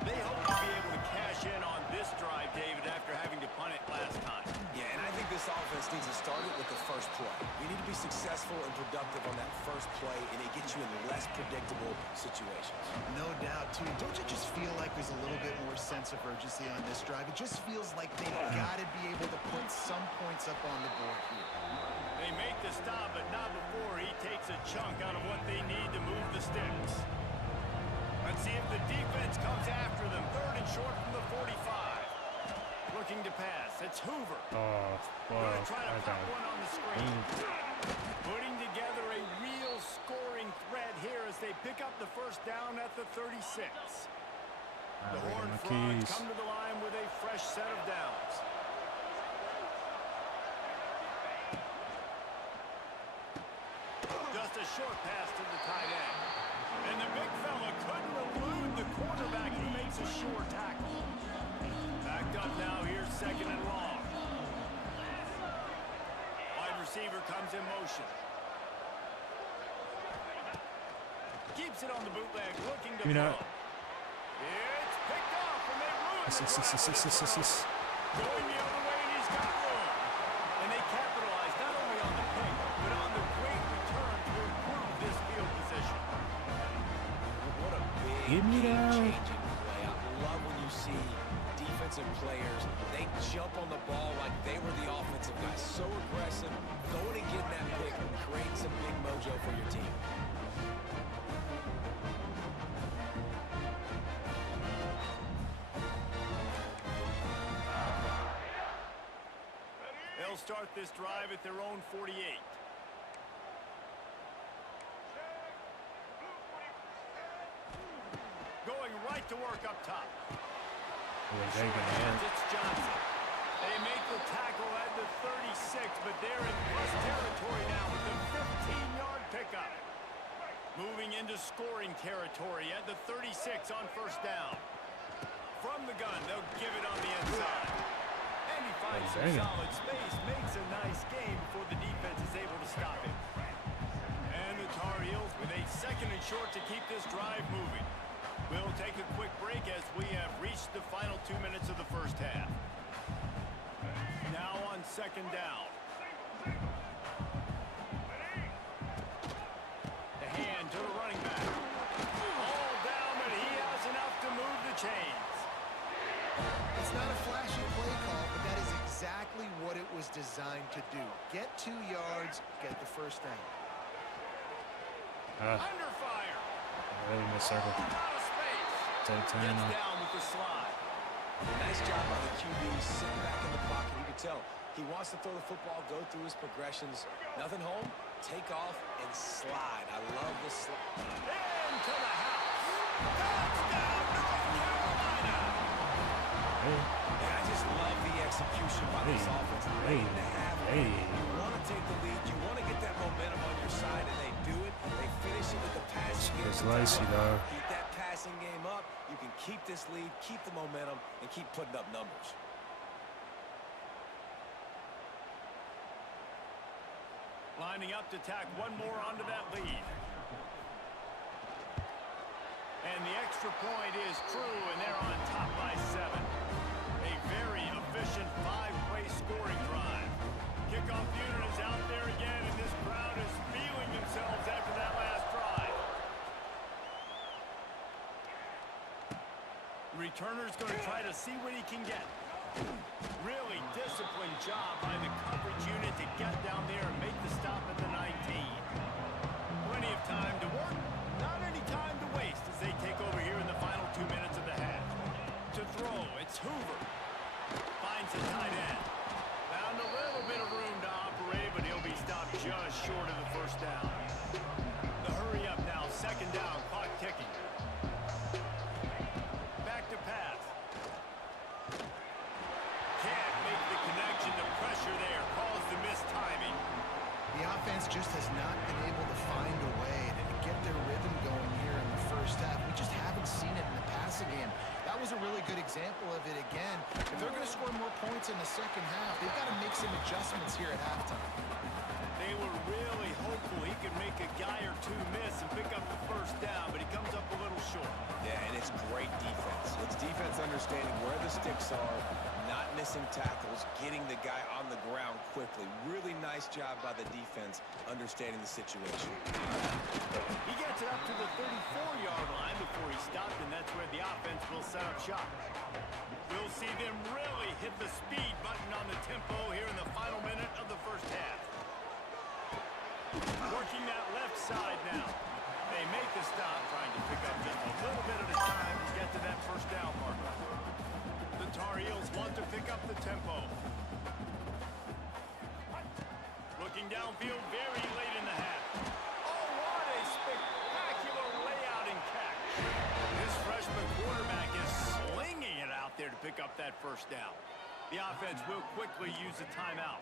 They hope to be able to cash in on this drive, David, after having to punt it last time. Yeah, and I think this offense needs to start it with the first play. We need to be successful and productive on that first play, and it gets you in less predictable situations. No doubt, too. Don't you just feel like there's a little bit more sense of urgency on this drive? It just feels like they've got to be able to put some points up on the board here. They make the stop, but not before he takes a chunk out of what they need to move the sticks. Let's see if the defense comes after them. Third and short from the 45. Looking to pass. It's Hoover. Oh, Gonna fuck. try to I pop got one on the screen. Putting together a real scoring threat here as they pick up the first down at the 36. The Horned Frogs come to the line with a fresh set of downs. Just a short pass to the tight end. And the big fella couldn't elude the quarterback. He makes a sure tackle. Backed up now. Here's second and long. Wide receiver comes in motion. Keeps it on the bootleg, looking to throw. It's picked off, and they ruin the drive. Going the other way, and he's got Give me that. game-changing play. I love when you see defensive players, they jump on the ball like they were the offensive guys. So aggressive, going and getting that pick and creating some big mojo for your team. They'll start this drive at their own 48. Going right to work up top. It's Johnson. They make the tackle at the 36, but they're in plus territory now with a 15-yard pickup. Moving into scoring territory at the 36 on first down. From the gun, they'll give it on the inside. And he finds some solid space, makes a nice game before the defense is able to stop it. And the Tar Heels with a second and short to keep this drive moving. We'll take a quick break as we have reached the final 2 minutes of the first half. Now on second down. The hand to the running back. All down, but he has enough to move the chains. It's not a flashy play call, but that is exactly what it was designed to do. Get 2 yards, get the first down. Under fire. Really in the circle. Out of space. Gets down with the slide. Nice job by the QB, sitting back in the pocket. You can tell he wants to throw the football, go through his progressions. Nothing home, take off, and slide. I love this slide. Into the house. Touchdown, North Carolina. And I just love the execution by this offense. Late in the half. You want to take the lead. You want to get that momentum on your side, and they do it. They finish it with the passing game. It's lacy, dog. Keep that passing game up. You can keep this lead, keep the momentum, and keep putting up numbers. Lining up to tack one more onto that lead. And the extra point is true, and they're on top by 7. A very efficient 5-play scoring drive. Kickoff unit is out there again, and this crowd is feeling themselves after that last drive. Returner's going to try to see what he can get. Really disciplined job by the coverage unit to get down there and make the stop at the 19. Plenty of time to work, not any time to waste as they take over here in the final 2 minutes of the half. To throw, it's Hoover. Finds the tight end. Found a little bit of room to operate, but he'll be stopped just short of the first down. The hurry up now, second down, clock ticking. Back to pass. Can't make the connection. The pressure there caused the missed timing. The offense just has not been able to find a way to get their rhythm going here in the first half. We just haven't seen it in the passing game. That was a really good example of it again. If they're going to score more points in the second half, they've got to make some adjustments here at halftime. They were really hopeful he could make a guy or two miss and pick up the first down, but he comes up a little short. Yeah, and it's great defense. It's defense understanding where the sticks are, not missing tackles, getting the guy on the ground quickly. Really nice job by the defense understanding the situation. He gets it up to the 34-yard line before he stopped, and that's where the offense will set up shop. We'll see them really hit the speed button on the tempo here in the final minute of the first half. Working that left side now. They make the stop, trying to pick up just a little bit at a time to get to that first down marker. The Tar Heels want to pick up the tempo. Looking downfield very late in the half. Oh, what a spectacular layout and catch. This freshman quarterback is slinging it out there to pick up that first down. The offense will quickly use a timeout.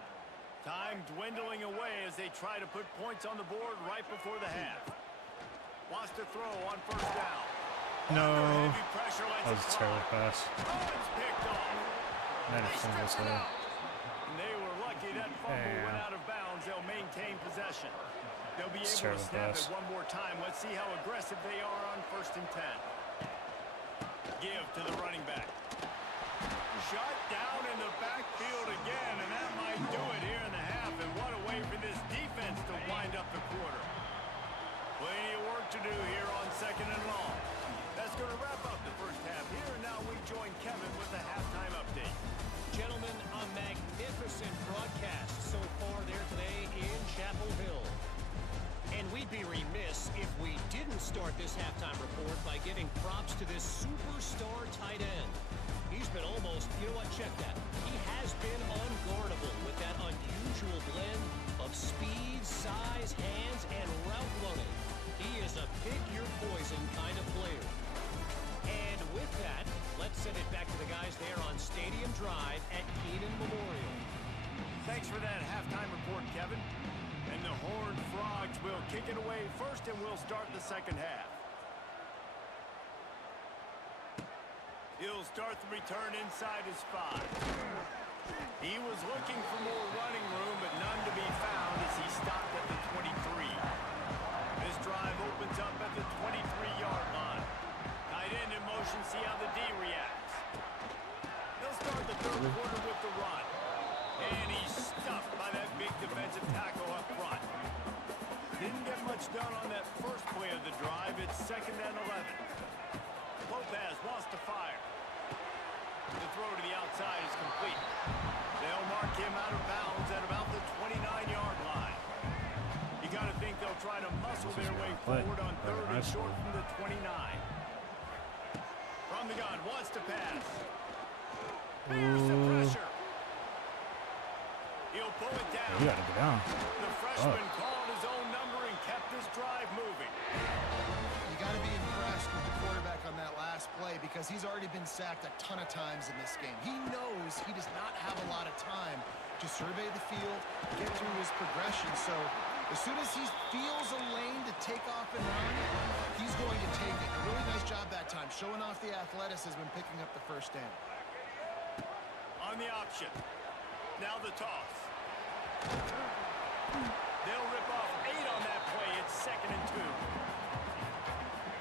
Time dwindling away as they try to put points on the board right before the half. Wants to throw on first down. No. Heavy pressure, That was a terrible pass. Oh, it's picked off. Might have seen this one. And they were lucky that fumble went out of bounds. They'll maintain possession. They'll be able to snap it one more time. Let's see how aggressive they are on 1st and 10. Give to the running back. Shut down in the backfield again, and that might do it here in the half. And what a way for this defense to wind up the quarter. Plenty of work to do here on 2nd and long. That's going start this halftime report by giving props to this superstar tight end. He's been almost, you know what, check that. He has been unguardable with that unusual blend of speed, size, hands, and route running. He is a pick-your-poison kind of player. And with that, let's send it back to the guys there on Stadium Drive at Keenan Memorial. Thanks for that halftime report, Kevin. And the Horned Frogs will kick it away first, and we'll start the second half. He'll start the return inside his 5. He was looking for more running room, but none to be found as he stopped at the 23. This drive opens up at the 23-yard line. Tight end in motion, see how the D reacts. They'll start the third quarter with the run. And he's stuffed by that big defensive tackle up front. Didn't get much done on that first play of the drive. It's 2nd and 11. Lopez wants to fire. The throw to the outside is complete. They'll mark him out of bounds at about the 29-yard line. You got to think they'll try to muscle their way forward on 3rd and short from the 29. From the gun, wants to pass. Fears the pressure. He'll pull it down. You gotta go down. The freshman called his own number and kept this drive moving. You got to be impressed with the quarterback on that last play because he's already been sacked a ton of times in this game. He knows he does not have a lot of time to survey the field, get through his progression. So as soon as he feels a lane to take off and run, he's going to take it. A really nice job that time, showing off the athleticism and picking up the first down. On the option. Now the toss. They'll rip off 8 on that play. It's 2nd and 2.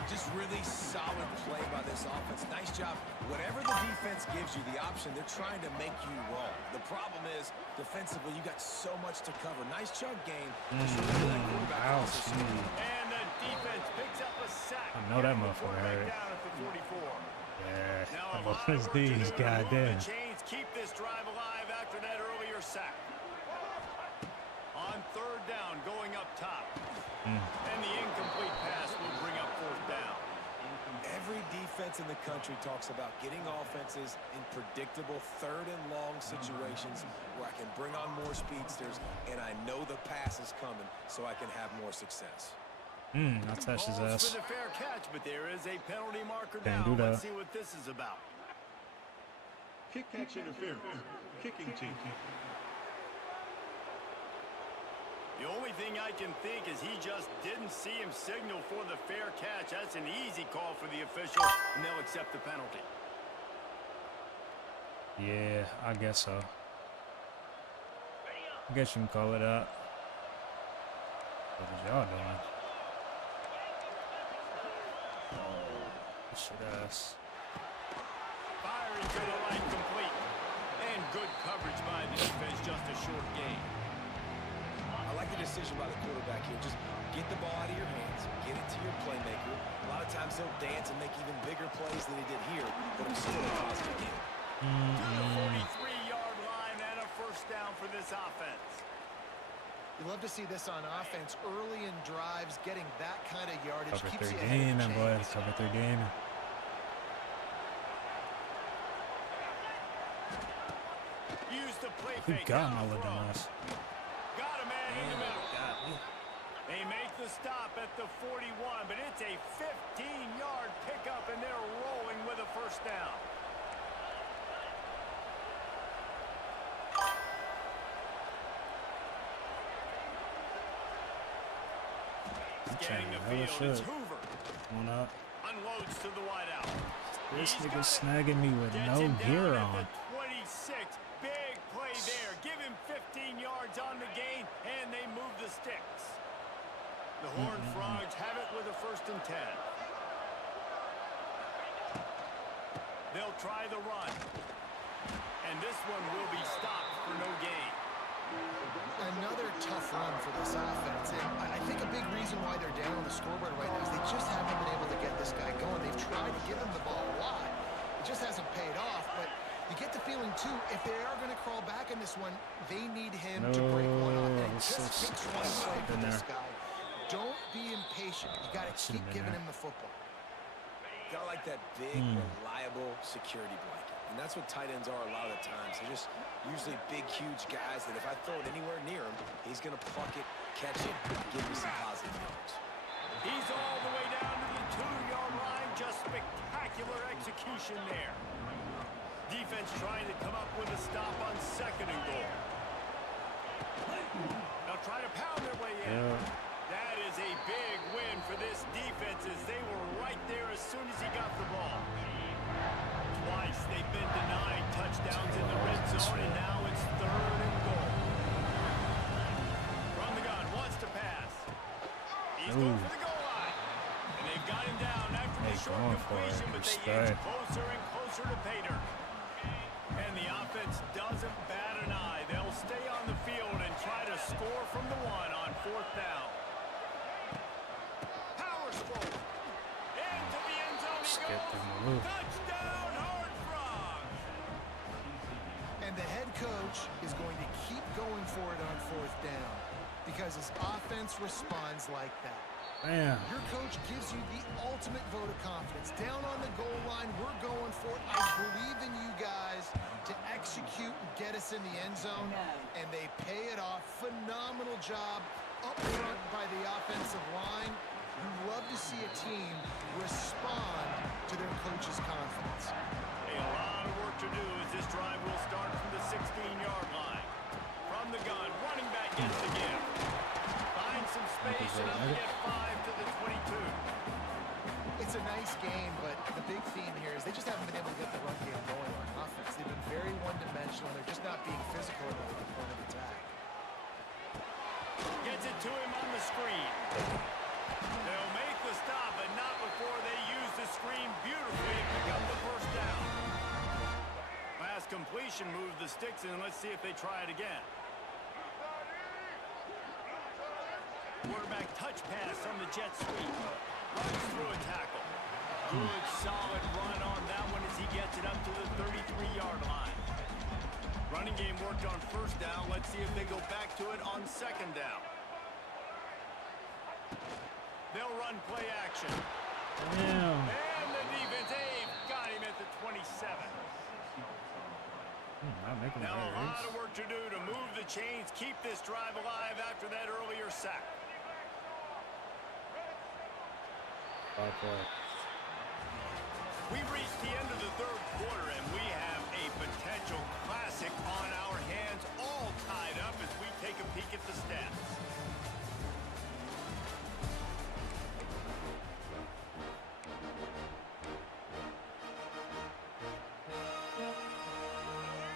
Just really solid play by this offense. Nice job. Whatever the defense gives you, the option, they're trying to make you wrong. The problem is, defensively, you got so much to cover. Nice chunk game. And the defense picks up a sack. I know that motherfucker hurt. Down at the 44. Yeah, Now, I love his D's, goddamn. The chains keep this drive alive after that earlier sack. On 3rd down, going up top. And the incomplete pass will bring up 4th down. Every defense in the country talks about getting offenses in predictable 3rd and long situations where I can bring on more speedsters and I know the pass is coming so I can have more success. I'll touch his ass. For the fair catch, but there is a penalty marker Can't now. do that. Let's see what this is about. Kick catch interference. Kicking team. The only thing I can think is he just didn't see him signal for the fair catch. That's an easy call for the officials, and they'll accept the penalty. Yeah, I guess so. I guess you can call it out. What is y'all doing? Shit ass. Firing to the line complete. And good coverage by the defense, just a short gain. I like the decision by the quarterback here. Just get the ball out of your hands, get it to your playmaker. A lot of times he'll dance and make even bigger plays than he did here, but it's still a positive game. To the 43-yard line and a 1st down for this offense. You love to see this on offense early in drives, getting that kind of yardage. Cover Keeps 3 you ahead of the gaming, boy. chains. Cover 3 gaming. Use the play Who fake. got Now my little throw. dumbass? Got a man in the middle. They make the stop at the 41, but it's a 15-yard pickup, and they're rolling with a 1st down. Scanning the field, it's Hoover. One up. Unloads to the wideout. This He's nigga got it. snagging me with Gets no him down gear at on. the 26. Big play there. Give him 15 yards on the gain, and they move the sticks. The Horned Frogs have it with a 1st and 10. They'll try the run. And this one will be stopped for no gain. Another tough run for this offense. And I think a big reason why they're down on the scoreboard right now is they just haven't been able to get this guy going. They've tried to give him the ball a lot. It just hasn't paid off. But you get the feeling, too, if they are going to crawl back in this one, they need him to break one off. And it just takes one play for this guy. Don't be impatient. You got to keep giving him the football. Got like that big, reliable security blanket. And that's what tight ends are a lot of the times. They're just usually big, huge guys that if I throw it anywhere near him, he's going to pluck it, catch it, and give me some positive yards. He's all the way down to the 2-yard line. Just spectacular execution there. Defense trying to come up with a stop on 2nd and goal. Now try to pound their way in. That is a big win for this defense as they were right there as soon as he got the ball. Twice they've been denied touchdowns in the red zone, and now it's 3rd and goal. From the gun, wants to pass. He's going for the goal line. And they've got him down after the short completion, but they inch closer and closer to pay dirt. And the offense doesn't bat an eye. They'll stay on the field and try to score from the 1 on 4th down. Powers forward. Into the end zone he goes. Touchdown, Hard Frogs. And the head coach is going to keep going for it on 4th down because his offense responds like that. Man. Your coach gives you the ultimate vote of confidence. Down on the goal line, we're going for it. I believe in you guys to execute and get us in the end zone, and they pay it off. Phenomenal job up front by the offensive line. You love to see a team respond to their coach's confidence. A lot of work to do as this drive will start from the 16-yard line. From the gun, running back gets the give. Finds some space and up to get 5 to the 22. It's a nice game, but the big theme here is they just haven't been able to get the run game going on offense. They've been very one-dimensional. They're just not being physical enough at the point of attack. Gets it to him on the screen. They'll make the stop, but not before they use the screen beautifully to pick up the 1st down. Last completion moved the sticks in. Let's see if they try it again. Quarterback touch pass on the jet sweep. Runs through a tackle. Good, solid run on that one as he gets it up to the 33-yard line. Running game worked on 1st down. Let's see if they go back to it on 2nd down. They'll run play action. And the defense, got him at the 27. Now a lot of work to do to move the chains, keep this drive alive after that earlier sack. We've reached the end of the 3rd quarter, and we have a potential classic on our hands, all tied up as we take a peek at the stats.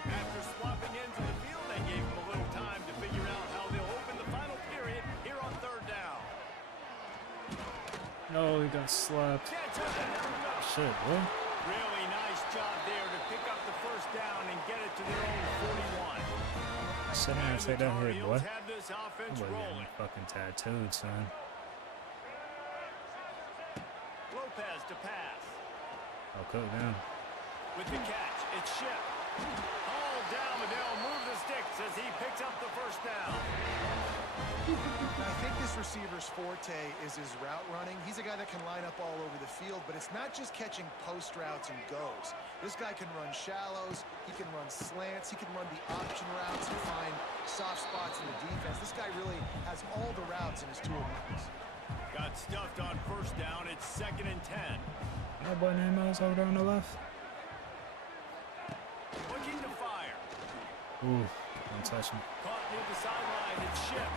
After swapping ends of the field, they gave them a little time to figure out how they'll open the final period here on 3rd down. No, he got slapped. Shit, what? Really nice job there to pick up the 1st down and get it to their own 41. Sit down and take that hit, boy. Have this offense Boy, rolling. getting fucking tattooed, son. Lopez to pass. Oh, cool, down. With the catch, it's Shep. All down, but they'll move the sticks as he picks up the 1st down. I think this receiver's forte is his route running. He's a guy that can line up all over the field, but it's not just catching post routes and goes. This guy can run shallows, he can run slants, he can run the option routes and find soft spots in the defense. This guy really has all the routes in his toolbox. Got stuffed on 1st down. It's 2nd and 10. That boy named Mills over there on the left. Looking to fire. Ooh, don't touch him. Caught near the sideline. It's Shep.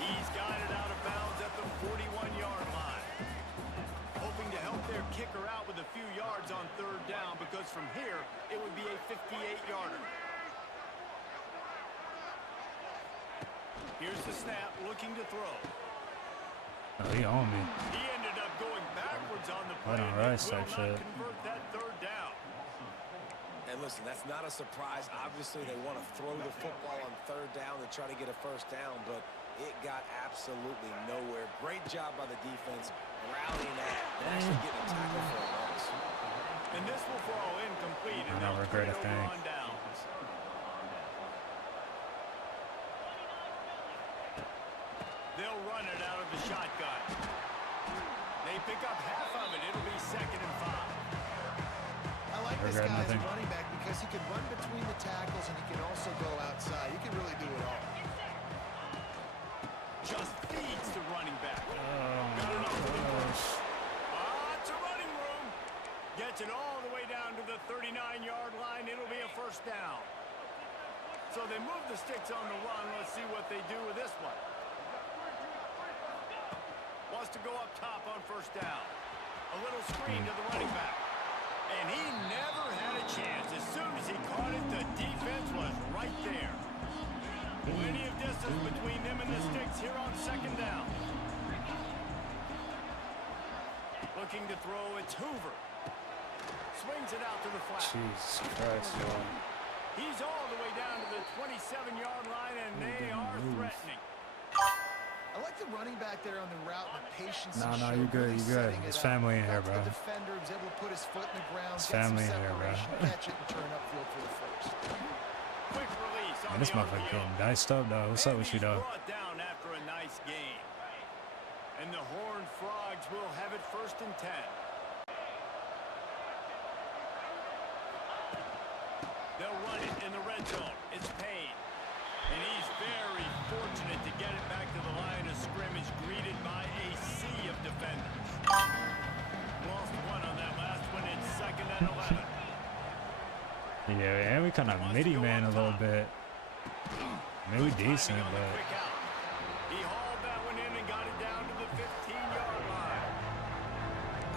He's got it out of bounds at the 41-yard line. Hoping to help their kicker out with a few yards on 3rd down, because from here, it would be a 58-yarder. Here's the snap, looking to throw. Oh, he on me. He ended up going backwards on the play. Right on rice type shit. Convert that 3rd down. And listen, that's not a surprise. Obviously, they want to throw the football on 3rd down to try to get a 1st down, but it got absolutely nowhere. Great job by the defense rallying that and actually getting a tackle for a loss. And this will fall incomplete. I don't regret a thing. On downs. They'll run it out of the shotgun. They pick up half of it. It'll be 2nd and 5. I like this Regret guy as a nothing. running back because he can run between the tackles and he can also go outside. He can really do it all. Just feeds the running back. Oh Got my enough for the gosh. It's a running room. Gets it all the way down to the 39-yard line. It'll be a 1st down. So they move the sticks on the run. Let's see what they do with this one. Wants to go up top on 1st down. A little screen to the running back. And he never had a chance. As soon as he caught it, the defense was right there. Plenty of distance between them and the sticks here on 2nd down. Looking to throw, it's Hoover. Swings it out to the flat. Jesus Christ, y'all. He's all the way down to the 27-yard line, and they are threatening. I like the running back there on the route and the patience. No, he no, showed, you're good, really you're good. setting it It's up. family in here, Got to bro. The defender was able to put his foot in the ground, It's get some family in here, bro. separation, catch it, and turn upfield for the 1st. Quick release on Man, this the motherfucker RPO. getting diced up, though. What's up with you, He's though? brought down after a nice gain. And the Horned Frogs will have it 1st and 10. They'll run it in the red zone. It's Payne. And he's very fortunate to get it back to the line of scrimmage, greeted by a sea of defenders. Lost one on that last one. It's 2nd and 11. Yeah, and we kind of midi man a little bit. I mean, we decent, Timing on the but quick out. He hauled that one in and got it down to the 15-yard line.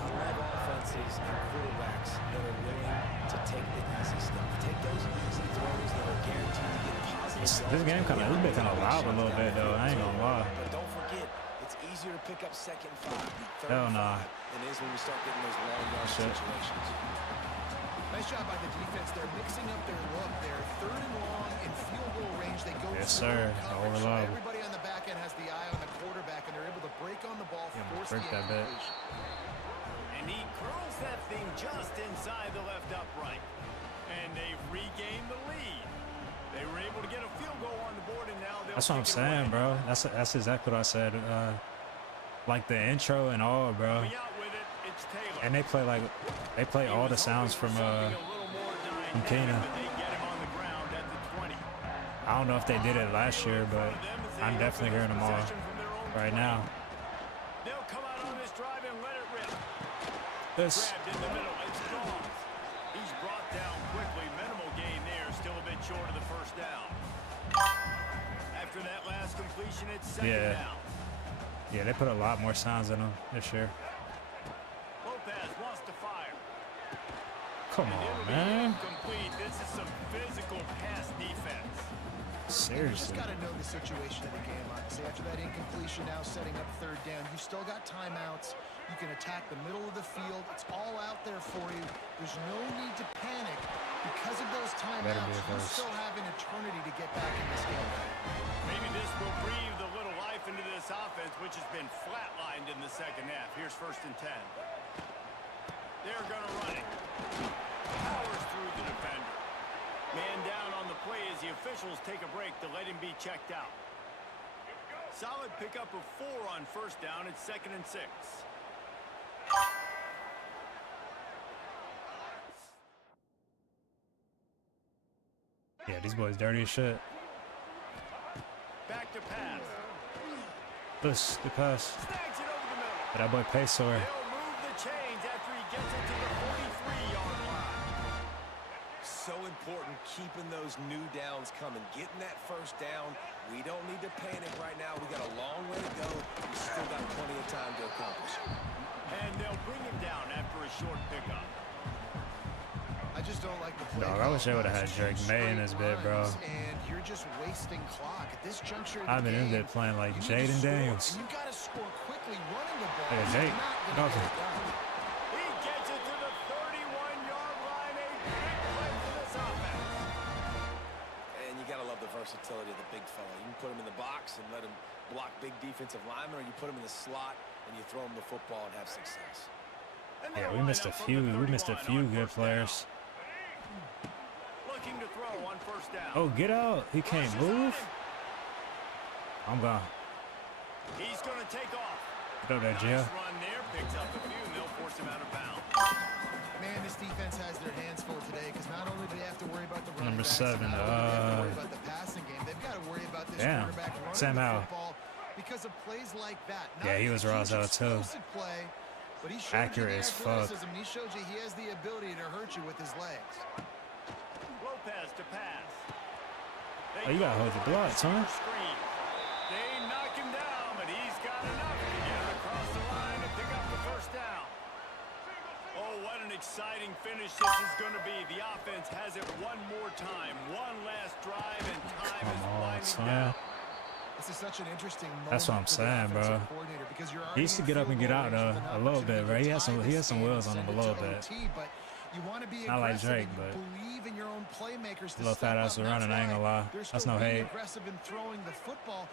I love offenses and quarterbacks that are willing to take the easy stuff. Take those easy throws that are guaranteed to get positive. this game kind of, it's been kind of loud a little bit, though. I ain't gonna lie. But don't forget, it's easier to pick up 2nd and 5, 3rd Hell and nah. 5 than it is when we start getting those long yard Shit. situations. Nice job by the defense. They're mixing up their look. They're 3rd and long in field goal range. They go Yes, through sir. coverage, All so reliable. everybody on the back end has the eye on the quarterback, and they're able to break on the ball, Yeah, force break the that bit. incompletion. And he curls that thing just inside the left upright. And they've regained the lead. They were able to get a field goal on the board, and now they'll That's what I'm kick it away. saying, bro. That's exactly what I said. Like the intro and all, bro. Coming out with it, it's Taylor. And they play all the sounds from Kena. I don't know if they did it last year, but I'm definitely hearing them all right now. They'll come out on this drive and let it rip. This. Grabbed in the middle. It's Dawes. He's brought down quickly. Minimal gain there. Still a bit short of the 1st down. After that last completion, it's 2nd down. Yeah, they put a lot more sounds in them this year. Lopez wants to fire. Come And on, it'll be man. incomplete. This is some physical pass defense. You just Seriously. got to know the situation of the game, honestly. After that incompletion, now setting up 3rd down, you've still got timeouts. You can attack the middle of the field. It's all out there for you. There's no need to panic. Because of those Better be timeouts, a you first. still have an eternity to get back in this game. Maybe this will breathe a little life into this offense, which has been flatlined in the 2nd half. Here's 1st and 10. They're going to run it. Powers through the defender. Man down on the play as the officials take a break to let him be checked out. Solid pickup of 4 on 1st down. It's 2nd and 6. Yeah, these boys dirty as shit. Back to pass. This, the pass. Snags it over the middle. That boy Peso. They'll move the chains after he gets it to the 43-yard line. So important keeping those new downs coming, getting that 1st down. We don't need to panic right now. We got a long way to go. We still got plenty of time to accomplish. And they'll bring him down after a short pickup. I just don't like the play. Dog, I wish they would have had It's 2 Drake May in straight this bit, bro. runs, And you're just wasting clock at this juncture of the I've been in game. there playing like You need to Jaden score, Daniels. and you got to score quickly running the ball. Hey, You're Jake, not get gonna off get it. it done. He gets it to the 31-yard line. A big play for this offense. And you got to love the versatility of the big fella. You can put him in the box and let him block big defensive linemen, or you put him in the slot and you throw him the football and have success. And Yeah, they'll we line missed a up from few. the We missed a 31 few on good 1st down. players. Looking to throw on 1st down. Oh, get out. He can't move. I'm gone. He's going to take off. Go there, Gio. Nice run there, picks up a few, and they'll force him out of bounds. Man, this defense has their hands full today because not only do they have to worry about the running Number backs, 7. not only do they have to worry about the passing game, they've got to worry about this Damn. quarterback running Sam the Howell. football because of plays like that. Not Yeah, he was raw as hell, too. explosive play, but he showed Accurate you the as fuck. athleticism, and he showed you he has the ability to hurt you with his legs. Lopez to pass. Oh, you gotta hold your blocks, huh? Screen. They knock him down, but he's got enough to get it across the line and pick up the first down. Oh, what an exciting finish this is going to be. The offense has it one more time. One last drive, and time is winding down. This is such an interesting moment. That's what I'm for the saying, bro. offensive coordinator because you're He used to get up and get out a little bit, bro. He has some wheels on him a little bit. But you want to be Not like aggressive Drake, and you but believe in your own playmakers to little fat step ass up. running, I ain't gonna lie. They're That's still no being hate. aggressive in throwing the football,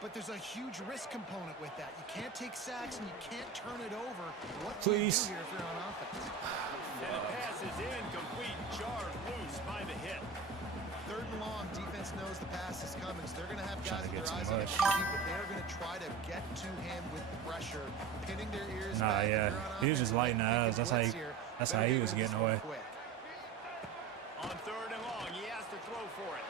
but there's a huge risk component with that. You can't take sacks and you can't turn it over. What do you Please. do here if you're on offense? And the pass is incomplete, jarred loose by the hit. 3rd and long, defense knows the pass is coming, so they're going to have guys Trying to with get their eyes too on the much. QB, but they're going to try to get to him with pressure, pinning their ears Nah, back. If yeah. you're on He was just offense, lighting the you eyes. can That's how blitz he- here. that's Better how he get was rid of getting this away. one quick. On 3rd and long, he has to throw for it.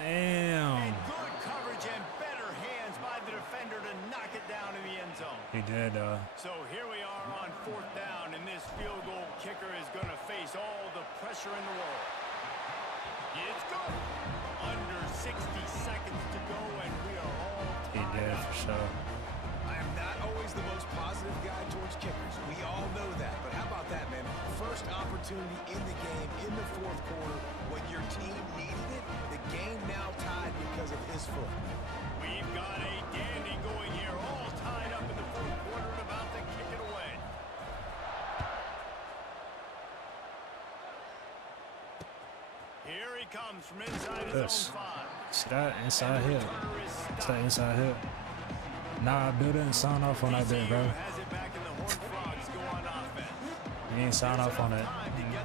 Damn. And good coverage and better hands by the defender to knock it down in the end zone. He did, So here we are on 4th down, and this field goal kicker is going to face all the pressure in the world. It's good. Under 60 seconds to go, and we are all he tied did up. for sure. I am not always the most positive guy towards kickers. We all know that. But how about that, man? First opportunity in the game, in the 4th quarter, when your team needed it, the game now tied because of his foot. We've got a dandy going here, all tied up in the 4th quarter and about to kick it away. Here he comes from inside his Yes. own 5. See that inside hip? Turner is It's that stopped. inside hip. Nah, Bill didn't sign off on that bit, bro. has it back in the Horned Frogs go on offense. He ain't signed off on it.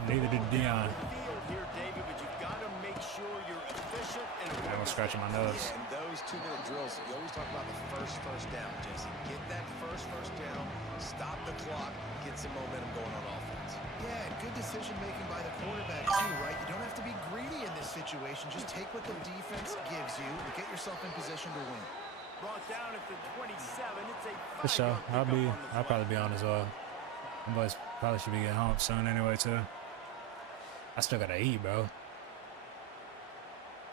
Neither did Dion. Field here, David, but you've got to make sure you're efficient and I'm scratching my nose. Yeah, and those 2-minute drills, you always talk about the first down, Jesse. Get that first down, stop the clock, get some momentum going on offense. Yeah, good decision-making by the quarterback, too, right? You don't have to be greedy in this situation. Just take what the defense gives you and get yourself in position to win. brought down at the 27. It's a For sure. 5-yard pickup on the I'll play. probably be on as well. My boys probably should be getting home soon anyway, too. I still gotta eat, bro.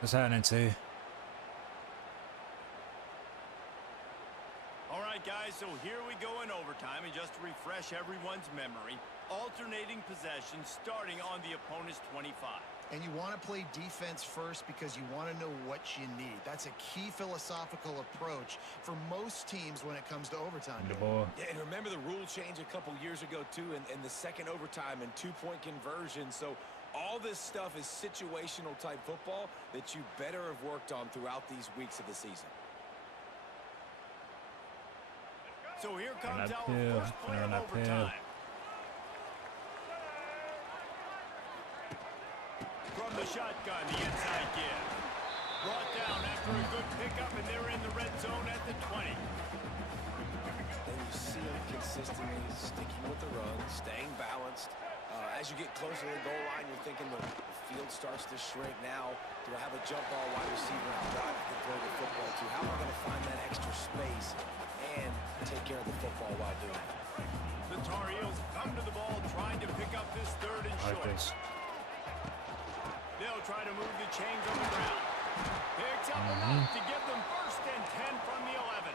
What's happening, T? All right, guys, so here we go in overtime, and just to refresh everyone's memory, alternating possession starting on the opponent's 25. And you want to play defense first because you want to know what you need. That's a key philosophical approach for most teams when it comes to overtime. The ball. Yeah, and remember the rule change a couple years ago, too, in the second overtime and 2-point conversion. So all this stuff is situational type football that you better have worked on throughout these weeks of the season. So here comes our uphill, first play run of uphill. overtime. From the shotgun, the inside give. Brought down after a good pickup, and they're in the red zone at the 20. And you see them consistently sticking with the run, staying balanced. As you get closer to the goal line, you're thinking the field starts to shrink now. Do I have a jump ball wide receiver out wide I can throw the football to? How am I going to find that extra space and take care of the football while doing it? The Tar Heels come to the ball, trying to pick up this 3rd and I like short. this. They'll try to move the chains on the ground. Picks up enough to give them 1st and 10 from the 11.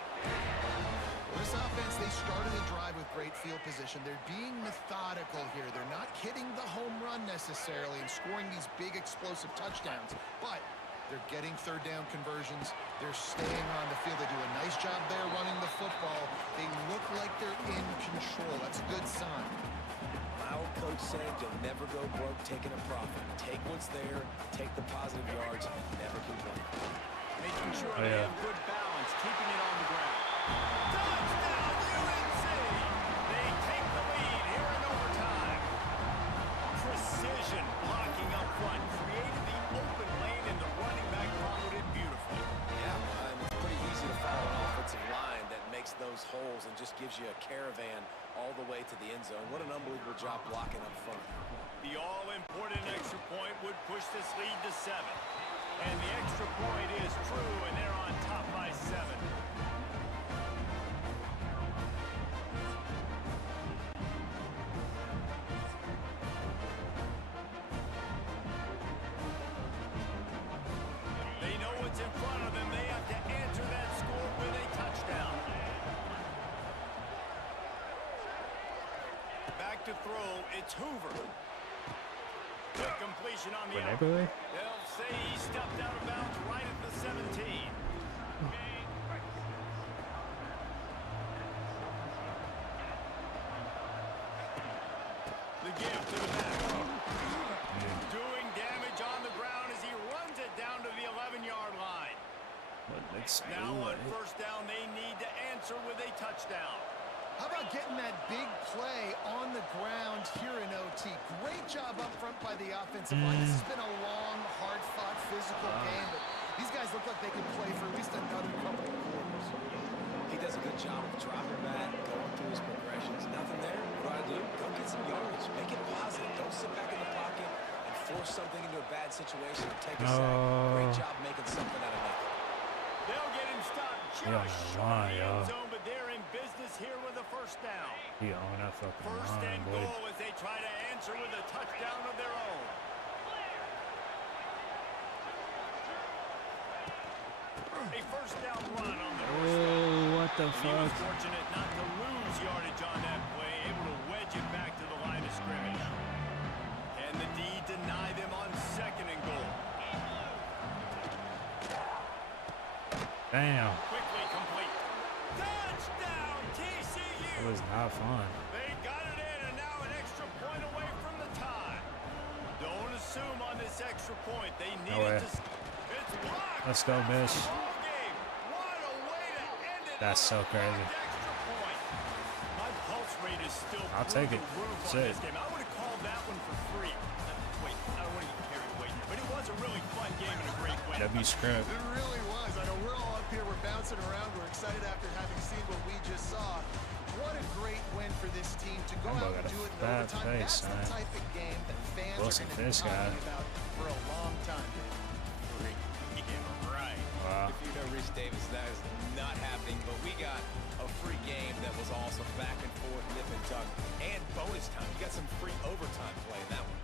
This offense, they started the drive with great field position. They're being methodical here. They're not hitting the home run necessarily and scoring these big explosive touchdowns, but they're getting 3rd down conversions. They're staying on the field. They do a nice job there running the football. They look like they're in control. That's a good sign. My old coach said you'll never go broke taking a profit. Take what's there, take the positive yards, and never complain. Making sure Oh, they yeah. have good balance, keeping it on the ground. Touchdown, UNC! They take the lead here in overtime. Precision blocking up front created the open lane, and the running back followed it beautifully. Yeah, and it's pretty easy to follow an offensive line that makes gives you a caravan all the way to the end zone. What an unbelievable job blocking up front. The all-important extra point would push this lead to 7. And the extra point is true, and they're on top by 7. They know what's in front of them. They have to answer that score with a touchdown. Back to throw, it's Hoover. Quick completion on the out. They'll say he stepped out of bounds right at the 17. The give to the back. Doing damage on the ground as he runs it down to the 11-yard line. Now on first down, they need to answer with a touchdown. How about getting that big play on the ground here in OT? Great job up front by the offensive line. This has been a long, hard-fought, physical game, but these guys look like they can play for at least another couple of quarters. He does a good job of dropping back, going through his progressions. Nothing there. What do I do? Go get some yardage. Make it positive. Don't sit back in the pocket and force something into a bad situation or take a sack. Great job making something out of that. They'll get him stopped just short of the end zone, but they're in business here with a first down. He on that fucking First line, and boy. goal as they try to answer with a touchdown of their own. A first down run on the first down. Oh, what the He was fuck? fortunate not to lose yardage on that play, able to wedge it back to the line of scrimmage. Can the D deny them on second and goal? Damn. Quickly complete. Touchdown, TCU! That was not fun. They got it in, and now an extra point away from the tie. Don't assume on this extra point. They need it to... It's blocked. Let's go, bitch. Ball game. What a way to end it. That's so crazy. Extra point. My pulse rate is still I'll through take it. the roof on Shit. this game. I would have called that one for free. Wait, I don't want to get carried away here, but it was a really fun game and a great win. W script. It really was. I know we're all up here. We're bouncing around. We're excited after having seen what we just saw. What a great win for this team to go out and do it in overtime. That's the type of game that fans are going to be talking about for a long time. Yeah, right. Wow. If you know Reese Davis, that is not happening, but we got a free game that was awesome. Back and forth, nip and tuck, and bonus time. You got some free overtime play in that one.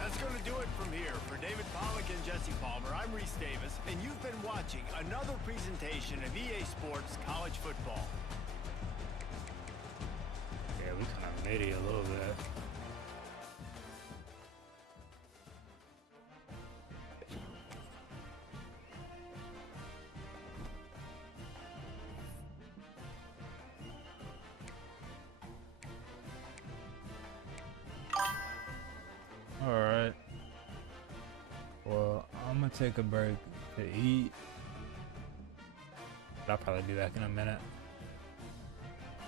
That's going to do it from here. For David Pollack and Jesse Palmer, I'm Reese Davis, and you've been watching another presentation of EA Sports College Football. Yeah, we kind of made it a little bit. Alright. Well, I'm gonna take a break to eat. But I'll probably be back in a minute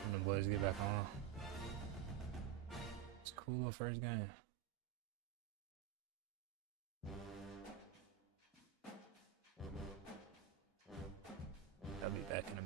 when the boys get back on. It's a cool little first game. I'll be back in a minute.